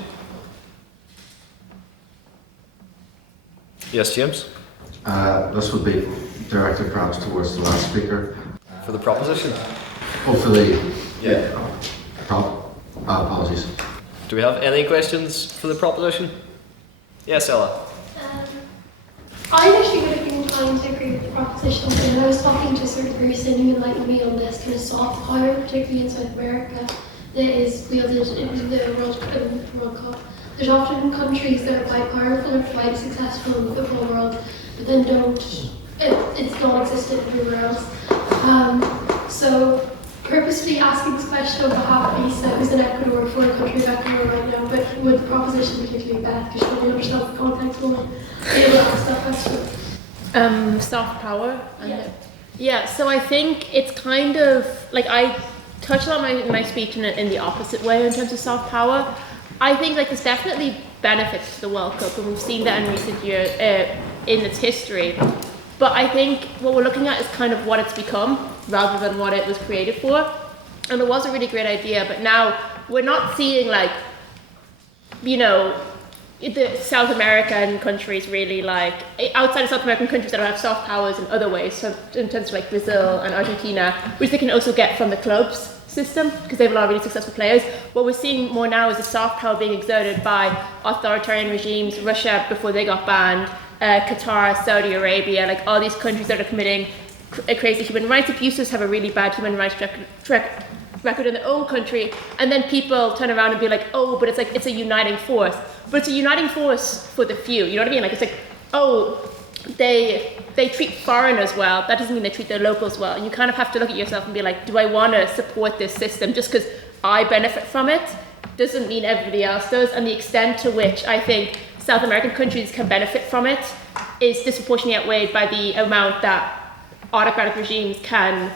Yes, James? This would be directed perhaps towards the last speaker. For the proposition? Hopefully, yeah. Apologies. Do we have any questions for the proposition? Yes, Ella. I actually would have been inclined to agree with the proposition, and I was talking to a sort of person who enlightened me on this kind of soft power, particularly in South America, that is wielded in the World Cup. There's often countries that are quite powerful and quite successful in the football world, but then it's non-existent everywhere else. So purposely asking this question on behalf of Isa, who's in Ecuador, for a country of Ecuador right now, but would the proposition particularly Beth, because she really understands the context more, be able to ask that question? Soft power. Yeah, so I think it's kind of, like I touched on my speech in the opposite way in terms of soft power. I think like there's definitely benefits to the World Cup, and we've seen that in recent years in its history. But I think what we're looking at is kind of what it's become rather than what it was created for. And it was a really great idea, but now we're not seeing like, you know, the South American countries really like, outside of South American countries that have soft powers in other ways, so in terms of like Brazil and Argentina, which they can also get from the clubs system because they have a lot of really successful players. What we're seeing more now is a soft power being exerted by authoritarian regimes, Russia before they got banned, Qatar, Saudi Arabia, like all these countries that are committing crazy human rights abuses, have a really bad human rights record in their own country, and then people turn around and be like, oh, but it's a uniting force. But it's a uniting force for the few, you know what I mean? Like it's like, oh, they treat foreigners well, that doesn't mean they treat their locals well. And you kind of have to look at yourself and be like, do I want to support this system just because I benefit from it? Doesn't mean everybody else does. And the extent to which I think South American countries can benefit from it is disproportionately outweighed by the amount that autocratic regimes can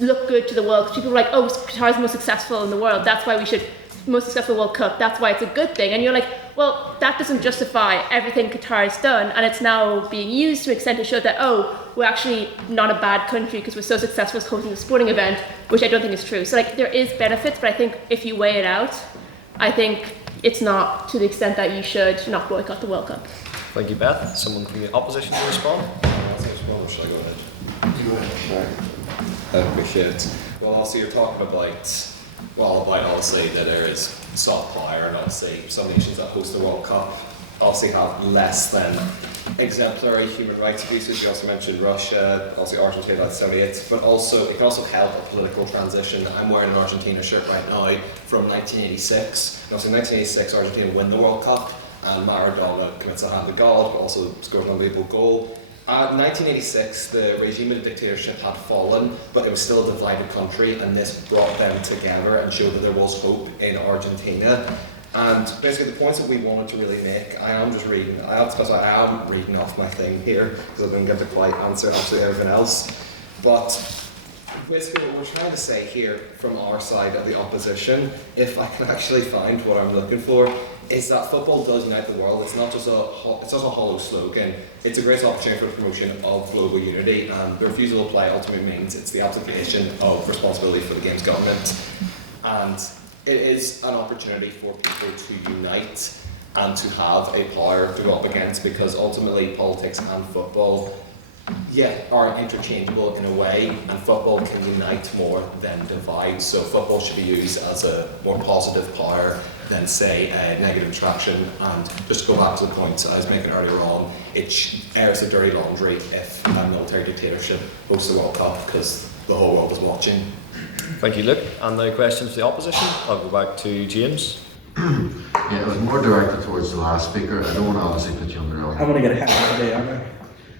look good to the world. Because people are like, oh, Qatar is the most successful in the world, that's why we should, most successful World Cup, that's why it's a good thing. And you're like, well, that doesn't justify everything Qatar has done, and it's now being used to an extent to show that, oh, we're actually not a bad country because we're so successful as hosting a sporting event, which I don't think is true. So like, there is benefits, but I think if you weigh it out, I think it's not to the extent that you should not boycott the World Cup. Thank you, Beth. Someone from the opposition to respond? Should I go ahead? I appreciate it. Well, also you're talking about, obviously that there is soft power, and obviously some nations that host the World Cup obviously have less than exemplary human rights abuses. You also mentioned Russia, also Argentina, that's 78, but also it can also help a political transition. I'm wearing an Argentina shirt right now from 1986. And also in 1986, Argentina win the World Cup, and Maradona commits a hand to God, but also scored an unbelievable goal. In 1986, the regime of the dictatorship had fallen, but it was still a divided country, and this brought them together and showed that there was hope in Argentina. And basically the points that we wanted to really make, I am reading off my thing here, because I didn't get to quite answer absolutely everything else. But basically what we're trying to say here from our side of the opposition, if I can actually find what I'm looking for, is that football does unite the world. It's not just a hollow slogan. It's a great opportunity for the promotion of global unity, and the refusal to apply ultimately means it's the application of responsibility for the game's government. And it is an opportunity for people to unite and to have a power to go up against, because ultimately politics and football are interchangeable in a way, and football can unite more than divide. So football should be used as a more positive power than, say, a negative attraction. And just to go back to the point I was making earlier on, it airs the dirty laundry if a military dictatorship hosts the World Cup, because the whole world is watching. Thank you, Luke. And now questions for the opposition. I'll go back to James. Yeah, it was more directed towards the last speaker. I don't want to obviously put you under. I'm going to get a hat today, aren't I?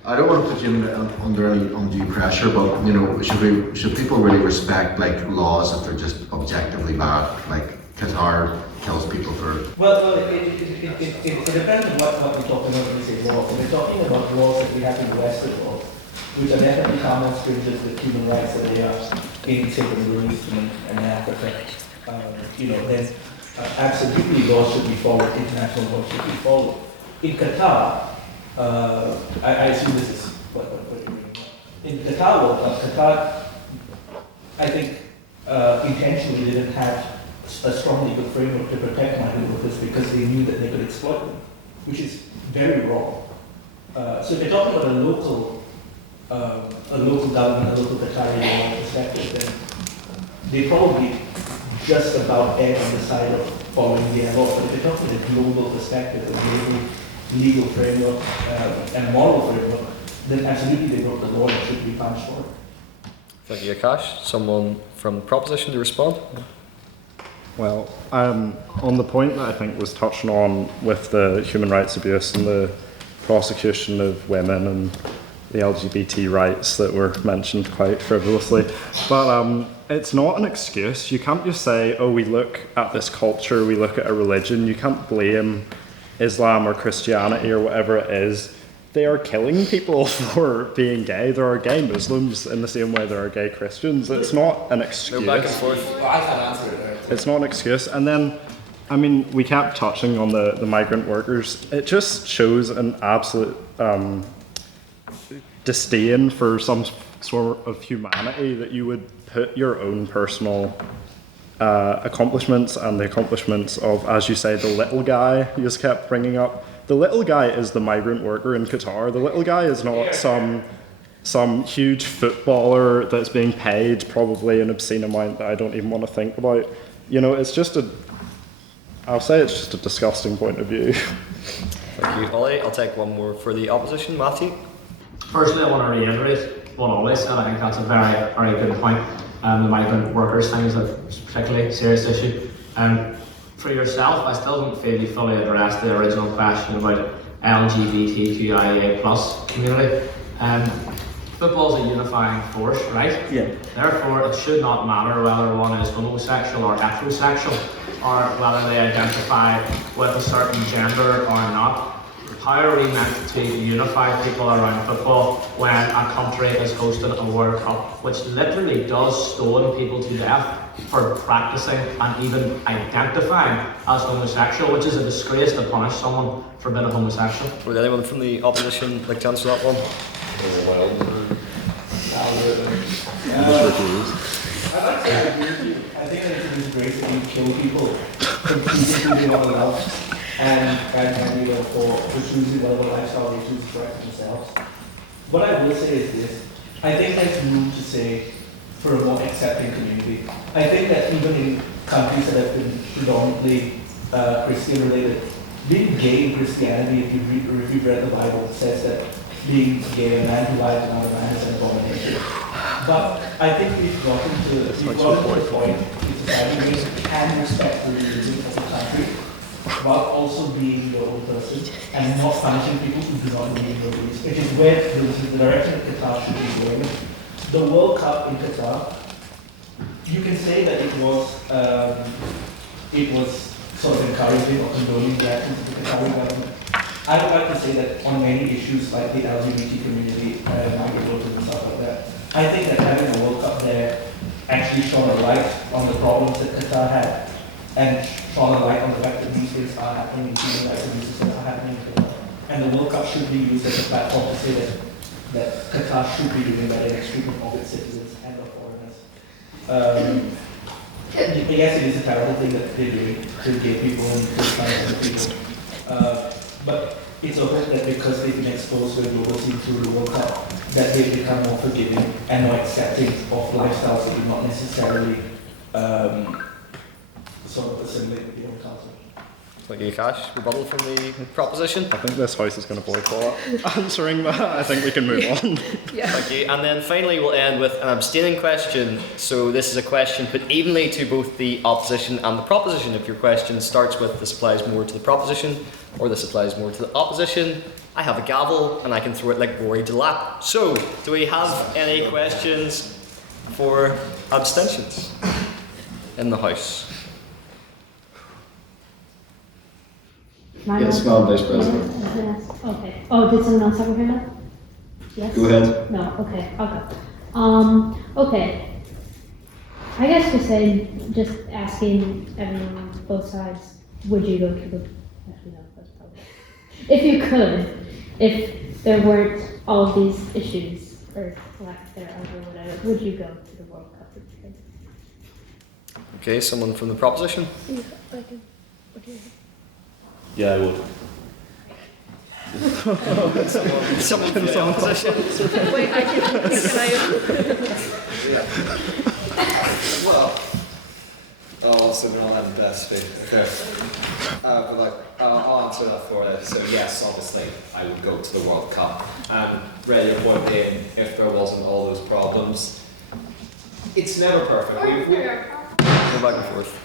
I don't want to put you under any undue pressure, but should people really respect laws if they're just objectively bad? Like Qatar kills people for. Well, it depends on what we're talking about when we say laws. If we're talking about laws that we have in the Western world, which are definitely far more stringent with human rights than they are in, say, the Middle East and Africa, then absolutely laws should be followed, international laws should be followed. In Qatar, I assume this is what you're doing. In the Qatar World Cup, Qatar, I think, intentionally didn't have a strong legal framework to protect migrant workers because they knew that they could exploit them, which is very wrong. So if you're talking about a local government, a local Qatari law perspective, then they probably just about err on the side of following the law. But if you're talking a global perspective, a global legal framework and moral framework, then absolutely they broke the law and should be punished for it. Thank you, Akash. Someone from the proposition to respond? Well, on the point that I think was touched on with the human rights abuse and the prosecution of women and the LGBT rights that were mentioned quite frivolously, but it's not an excuse. You can't just say, oh, we look at this culture, we look at a religion. You can't blame Islam or Christianity or whatever it is. They are killing people for being gay. There are gay Muslims in the same way there are gay Christians. It's not an excuse. No back and forth. I can't answer it. It's not an excuse. And then, I mean, we kept touching on the migrant workers. It just shows an absolute disdain for some sort of humanity that you would put your own personal accomplishments and the accomplishments of, as you say, the little guy you just kept bringing up. The little guy is the migrant worker in Qatar. The little guy is not some huge footballer that's being paid probably an obscene amount that I don't even want to think about. It's just I'll say it's just a disgusting point of view. Thank you, Ollie. I'll take one more for the opposition. Matthew? Firstly, I want to reiterate what Ollie said. I think that's a very, very good point. The migrant workers thing is a particularly serious issue. For yourself, I still don't feel you fully addressed the original question about LGBTQIA+ community. Football is a unifying force, right? Yeah. Therefore, it should not matter whether one is homosexual or heterosexual, or whether they identify with a certain gender or not. How are we meant to unify people around football when a country is hosting a World Cup, which literally does stone people to death for practicing and even identifying as homosexual, which is a disgrace to punish someone for being a homosexual? Would anyone from the opposition like to answer that one? I'd like to agree with you. I think that it's a disgrace that you kill people for choosing who they want to love and for choosing whatever lifestyle they choose for themselves. What I will say is this: I think there's room to say for a more accepting community. I think that even in countries that have been predominantly Christian related, being gay in Christianity, if you've read the Bible, says that being gay, a man who lies another man is an abomination. But I think we've gotten to the point in society where we can respect the religion of the country while also being your own person and not punishing people who do not believe in your beliefs, which is where the direction that Qatar should be going. The World Cup in Qatar, you can say that it was sort of encouraging or condoning the actions of the Qatari government. I would like to say that on many issues like the LGBT community, migrant workers and stuff like that, I think that having a World Cup there actually shone a light on the problems that Qatar had, and shone a light on the fact that these things are happening in human rights abuses that are happening in Qatar. And the World Cup should be used as a platform to say that Qatar should be doing better in treatment of its citizens and of foreigners. Yes, it is a terrible thing that they're doing to gay people and to trans people. But it's a hope that because they've been exposed to a global scene through the World Cup, that they've become more forgiving and more accepting of lifestyles that do not necessarily sort of assimilate with the old culture. Thank you, Cash. Rebuttal from the proposition? I think this house is going to boycott answering that. I think we can move on. Thank you. And then finally we'll end with an abstaining question. So this is a question put evenly to both the opposition and the proposition. If your question starts with this applies more to the proposition or this applies more to the opposition, I have a gavel and I can throw it like Rory Delap. So, do we have any questions for abstentions in the House? Yes, Madam Vice President. Yes, okay. Oh, did someone else have a hand up? Yes? Go ahead. No, okay, I'll go. Okay. I guess just asking everyone on both sides, would you go to the, actually no, that's probably, if you could, if there weren't all of these issues, or lack thereof or whatever, would you go to the World Cup? Okay, someone from the proposition? Yeah, I would. Someone from the opposition? Wait, can Well, so we're not having best speak. Okay. But like, I'll answer that for you. So yes, obviously, I would go to the World Cup. And really, your point being, if there wasn't all those problems, it's never perfect. Go back and forth.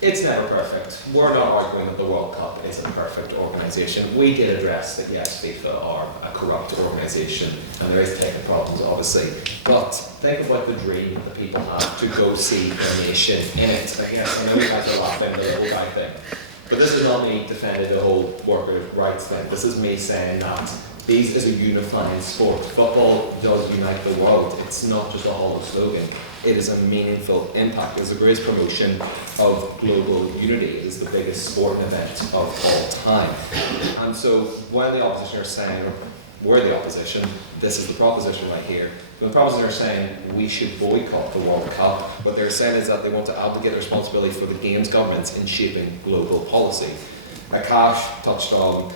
It's never perfect. We're not arguing that the World Cup is a perfect organisation. We did address that, yes, FIFA are a corrupt organisation and there is technical problems, obviously. But think about the dream that people have to go see a nation in it. Like, yes, I know you guys are laughing at the whole guy thing. But this is not me defending the whole workers' rights thing. This is me saying that this is a unifying sport. Football does unite the world. It's not just a hollow slogan. It is a meaningful impact. It's the greatest promotion of global unity. It is the biggest sporting event of all time. And so while the opposition are saying, we're the opposition, this is the proposition right here. When the proposition are saying we should boycott the World Cup, what they're saying is that they want to abdicate responsibility for the games governments in shaping global policy. Akash touched on,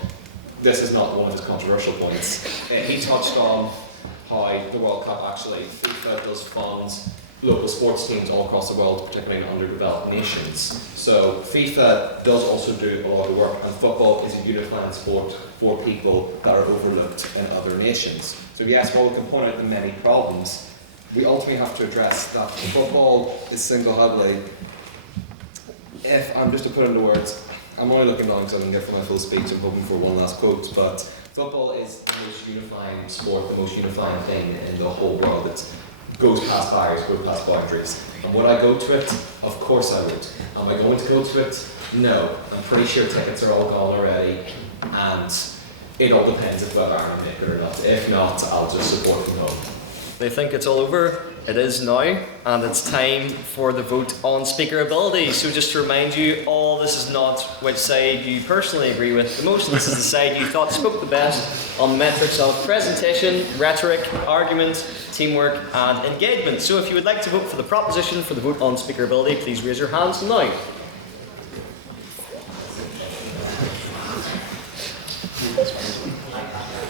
this is not one of his controversial points, he touched on how the World Cup actually, FIFA does fund local sports teams all across the world, particularly in underdeveloped nations. So FIFA does also do a lot of work, and football is a unifying sport for people that are overlooked in other nations. So yes, while we can point out the many problems, we ultimately have to address that football is single-handedly, if I'm just to put into words, I'm only looking down because I didn't get for my full speech, I'm hoping for one last quote, but football is the most unifying sport, the most unifying thing in the whole world. It goes past barriers, goes past boundaries. And would I go to it? Of course I would. Am I going to go to it? No. I'm pretty sure tickets are all gone already, and it all depends if Ireland make it or not. If not, I'll just support from home. They think it's all over. It is now, and it's time for the vote on speakerability. So just to remind you all, this is not which side you personally agree with the most. This is the side you thought spoke the best on the metrics of presentation, rhetoric, argument, teamwork, and engagement. So if you would like to vote for the proposition for the vote on speakerability, please raise your hands now.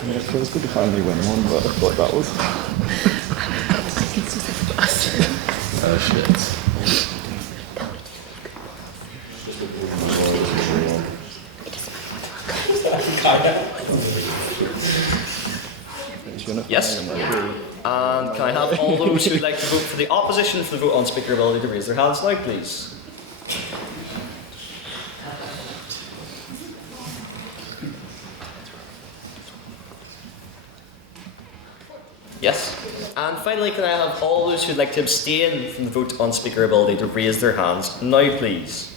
Yeah, it feels good to finally win one, but I thought that was. Oh shit. Yes. And can I have all those who'd like to vote for the opposition for the vote on speakerability to raise their hands now, please? Yes. And finally, can I have all those who'd like to abstain from the vote on speakerability to raise their hands now, please?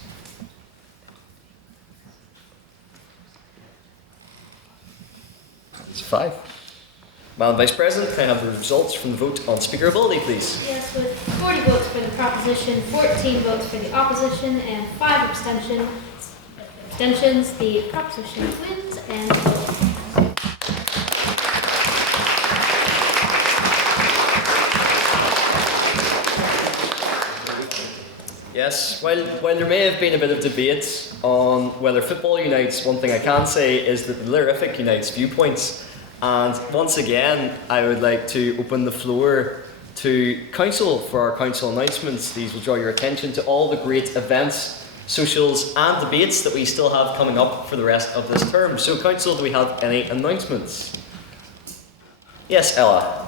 It's 5. Madam Vice President, can I have the results from the vote on speaker ability, please? Yes, with 40 votes for the proposition, 14 votes for the opposition, and 5 abstentions, the proposition wins and votes. Yes, while there may have been a bit of debate on whether football unites, one thing I can say is that the Lerific unites viewpoints. And once again, I would like to open the floor to Council for our Council announcements. These will draw your attention to all the great events, socials and debates that we still have coming up for the rest of this term. So Council, do we have any announcements? Yes, Ella.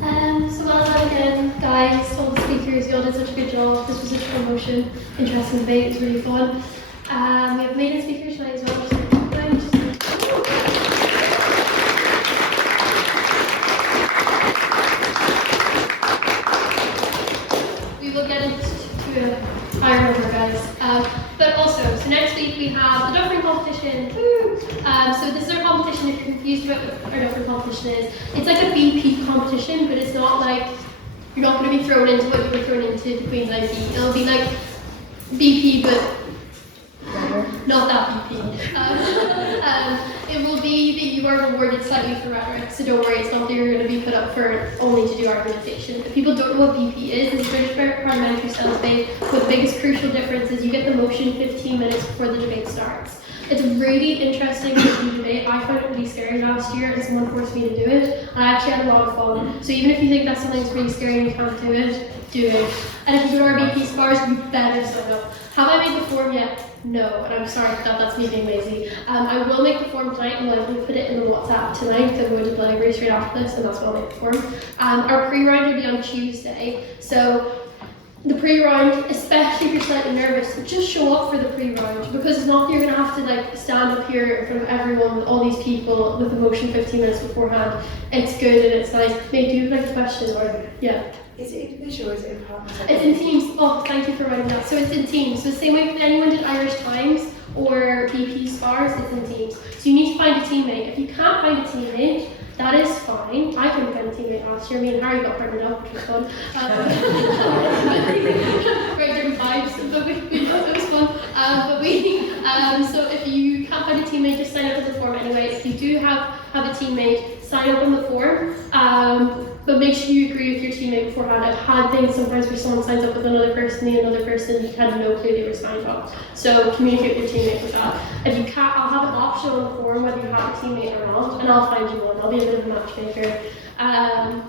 So well done again, guys, all the speakers, you all did such a good job. This was such a promotion, interesting debate, it was really fun. We have maiden speakers tonight as well. We will get into a higher number, guys. But also, so next week we have the Dufferin competition. Woo! So this is our competition. If you're confused about what our Dufferin competition is, it's like a BP competition, but it's not like you're not going to be thrown into what you were thrown into the Queen's IP. It'll be like BP, but not that BP. It will be that you are rewarded slightly for rhetoric, so don't worry, it's not that you're going to be put up for only to do argumentation. If people don't know what BP is, it's British parliamentary style debate, but the biggest crucial difference is you get the motion 15 minutes before the debate starts. It's really interesting to debate. I found it really scary last year and someone forced me to do it, and I actually had a lot of fun. So even if you think that something's really scary and you can't do it, do it. And if you go to our BP spars, you better sign up. Have I made the form yet? No, and I'm sorry for that, that's me being lazy. I will make the form tonight and likely put it in the WhatsApp tonight. I'm going to the library straight after this, and that's when I'll make the form. Our pre-round will be on Tuesday, so the pre-round, especially if you're slightly nervous, just show up for the pre-round, because it's not that you're going to have to like stand up here in front of everyone, all these people with a motion 15 minutes beforehand. It's good and it's nice. May do you like the question or yeah? Is it individual or is it in partnership? It's in teams. Oh, thank you for writing that. So it's in teams. So the same way if anyone did Irish Times or BP Spars, it's in teams. So you need to find a teammate. If you can't find a teammate, that is fine. I couldn't find a teammate last year. Me and Harry got partnered up, which was fun. Very different vibes, but it was fun. So if you can't find a teammate, just sign up to the form anyway. If you do have a teammate, sign up on the form. But make sure you agree with your teammate beforehand. I've had things sometimes where someone signs up with another person, the other person had no clue they were signed up. So communicate with your teammate with that. If you can't, I'll have an option on the form whether you have a teammate or not, and I'll find you one. I'll be a bit of a matchmaker.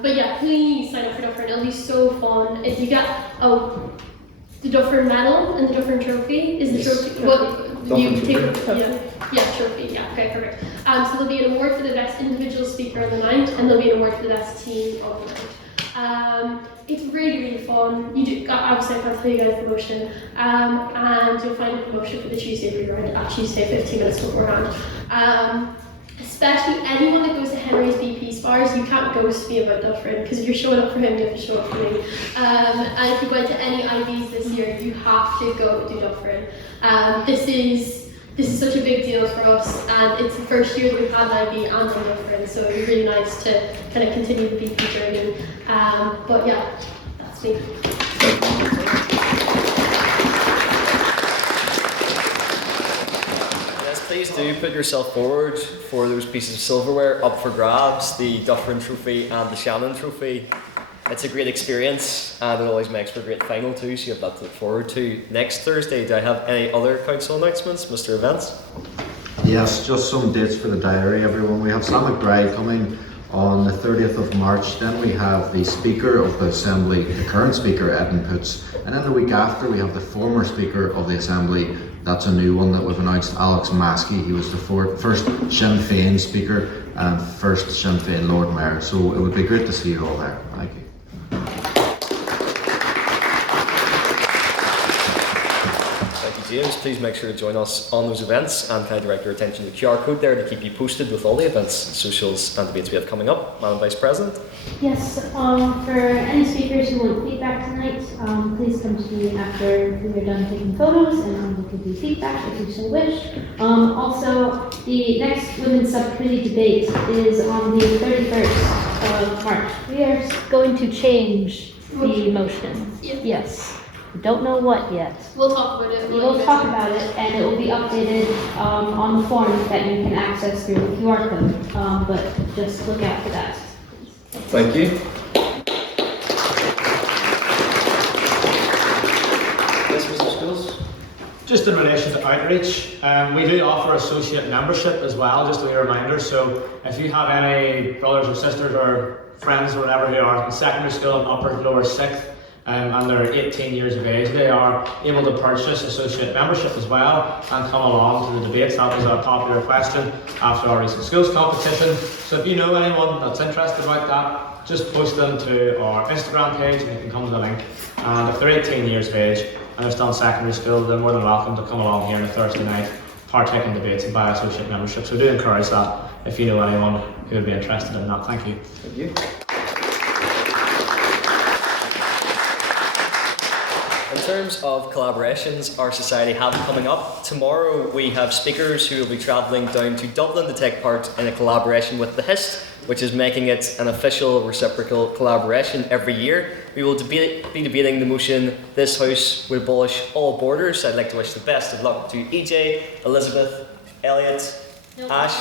But yeah, please sign up for Dufferin. It'll be so fun. If you get the Dufferin medal and the Dufferin trophy is the trophy. What you take? Yeah, trophy. Yeah, okay, perfect. So there'll be an award for the best individual speaker on the night, and there'll be an award for the best team on the night. It's really, really fun. You do, obviously I can't tell you guys the motion, and you'll find a promotion for the Tuesday pre-round at Tuesday 15 minutes beforehand. Especially anyone that goes to Henry's BP Spars, you can't ghost me about Dufferin, because if you're showing up for him, you have to show up for me. And if you went to any IBs this year, you have to go to Dufferin. This is such a big deal for us, and it's the first year that we've had an IB and on Dufferin, so it'd be really nice to kind of continue the BP journey. But yeah, that's me. Please do put yourself forward for those pieces of silverware up for grabs, the Dufferin Trophy and the Shannon Trophy. It's a great experience and it always makes for a great final too, so you have that to look forward to. Next Thursday, do I have any other council announcements, Mr. Events? Yes, just some dates for the diary, everyone. We have Sam McBride coming on the 30th of March. Then we have the Speaker of the Assembly, the current Speaker, Edmund Poots. And then the week after, we have the former Speaker of the Assembly. That's a new one that we've announced, Alex Maskey. He was the first Sinn Féin Speaker and first Sinn Féin Lord Mayor. So it would be great to see you all there. Thank you. Thank you, museums, please make sure to join us on those events, and can I direct your attention to the QR code there to keep you posted with all the events, socials and debates we have coming up. Madam Vice President. Yes, for any speakers who want feedback tonight, please come to me after we are done taking photos, and we can do feedback if you so wish. Also, the next Women's Subcommittee debate is on the 31st of March. We are going to change the motion. Yes. We don't know what yet. We'll talk about it. We will talk about it, and it will be updated on the form that you can access through the QR code. But just look out for that. Thank you. Just in relation to outreach, we do offer associate membership as well, just a wee reminder. So if you have any brothers or sisters or friends or whatever who are in secondary school in upper, lower, sixth, and they're 18 years of age, they are able to purchase associate membership as well and come along to the debates. That was a popular question after our recent schools competition. So if you know anyone that's interested about that, just post them to our Instagram page and you can come to the link. And if they're 18 years of age and they're still in secondary school, they're more than welcome to come along here on a Thursday night, partake in debates and buy associate membership. So do encourage that if you know anyone who would be interested in that. Thank you. Thank you. In terms of collaborations our society have coming up, tomorrow we have speakers who will be travelling down to Dublin to take part in a collaboration with the HIST, which is making it an official reciprocal collaboration every year. We will be debating the motion, "This House would abolish all borders." I'd like to wish the best of luck to EJ, Elizabeth, Elliot, Ash,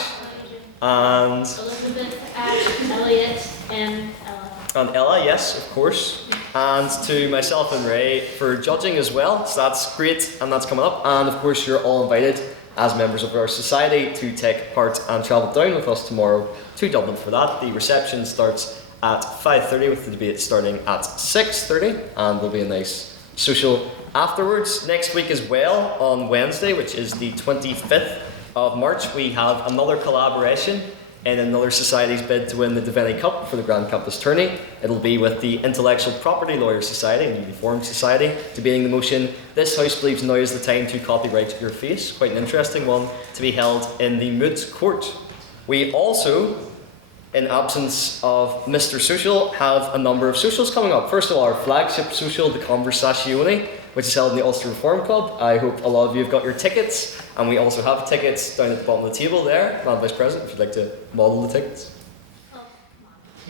and... Elizabeth, Ash, Elliot, and Ella. And Ella, yes, of course. And to myself and Ray for judging as well. So that's great, and that's coming up. And of course, you're all invited as members of our society to take part and travel down with us tomorrow to Dublin for that. The reception starts at 5:30 with the debate starting at 6:30, and there'll be a nice social afterwards. Next week as well, on Wednesday, which is the 25th of March, we have another collaboration in another society's bid to win the Devaney Cup for the Grand Campus Tourney. It'll be with the Intellectual Property Lawyers Society, a newly formed society, debating the motion, "This House believes now is the time to copyright your face." Quite an interesting one to be held in the Moot Court. We also, in absence of Mr. Social, have a number of socials coming up. First of all, our flagship social, the Conversazione, which is held in the Ulster Reform Club. I hope a lot of you have got your tickets, and we also have tickets down at the bottom of the table there. Madam Vice President, if you'd like to model the tickets.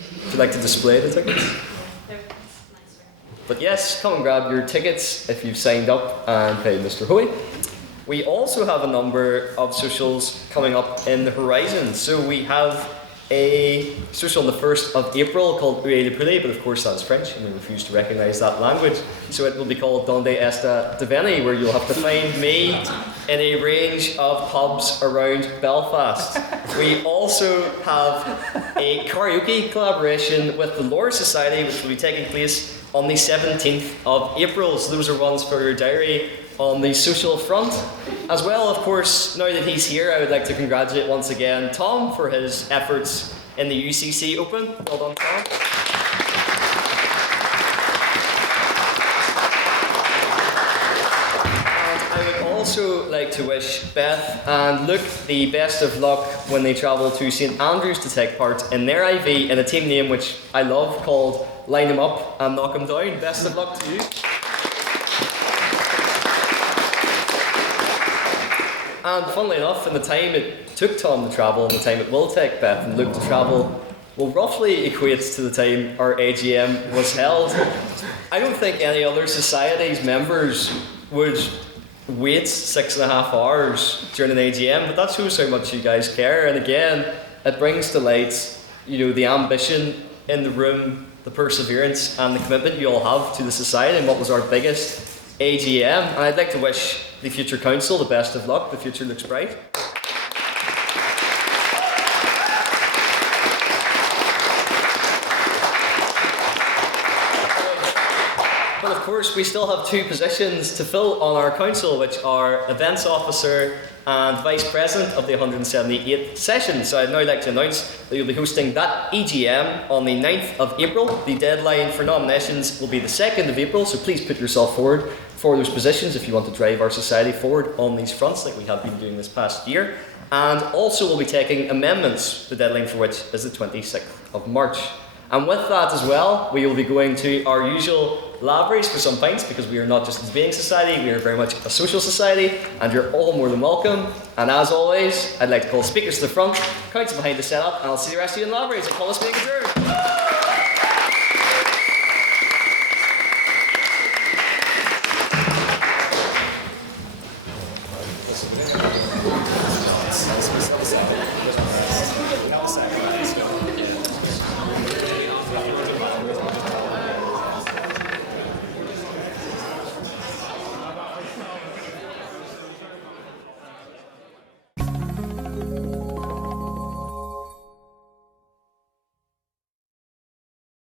If you'd like to display the tickets. But yes, come and grab your tickets if you've signed up and paid Mr. Hoey. We also have a number of socials coming up in the horizon. So we have a social on the 1st of April called Ué le Poulet, but of course that's French and we refuse to recognise that language. So it will be called Donde Esta Devaney, where you'll have to find me in a range of pubs around Belfast. We also have a karaoke collaboration with the Law Society, which will be taking place on the 17th of April. So those are ones for your diary on the social front. As well, of course, now that he's here, I would like to congratulate once again Tom for his efforts in the UCC Open. Well done, Tom. And I would also like to wish Beth and Luke the best of luck when they travel to St Andrews to take part in their IV in a team name which I love called Line 'em Up and Knock 'em Down. Best of luck to you. And funnily enough, in the time it took Tom to travel and the time it will take Beth and Luke to travel will roughly equate to the time our AGM was held. I don't think any other society's members would wait 6.5 hours during an AGM, but that shows how much you guys care. And again, it brings to light, the ambition in the room, the perseverance and the commitment you all have to the society and what was our biggest AGM. And I'd like to wish the future council the best of luck. The future looks bright. But of course, we still have 2 positions to fill on our council, which are events officer and vice president of the 178th session. So I'd now like to announce that you'll be hosting that EGM on the 9th of April. The deadline for nominations will be the 2nd of April, so please put yourself forward for those positions if you want to drive our society forward on these fronts like we have been doing this past year. And also we'll be taking amendments, the deadline for which is the 26th of March. And with that as well, we will be going to our usual libraries for some pints, because we are not just a debating society, we are very much a social society, and you're all more than welcome. And as always, I'd like to call speakers to the front, council behind the setup, and I'll see the rest of you in the libraries. I call this meeting adjourned.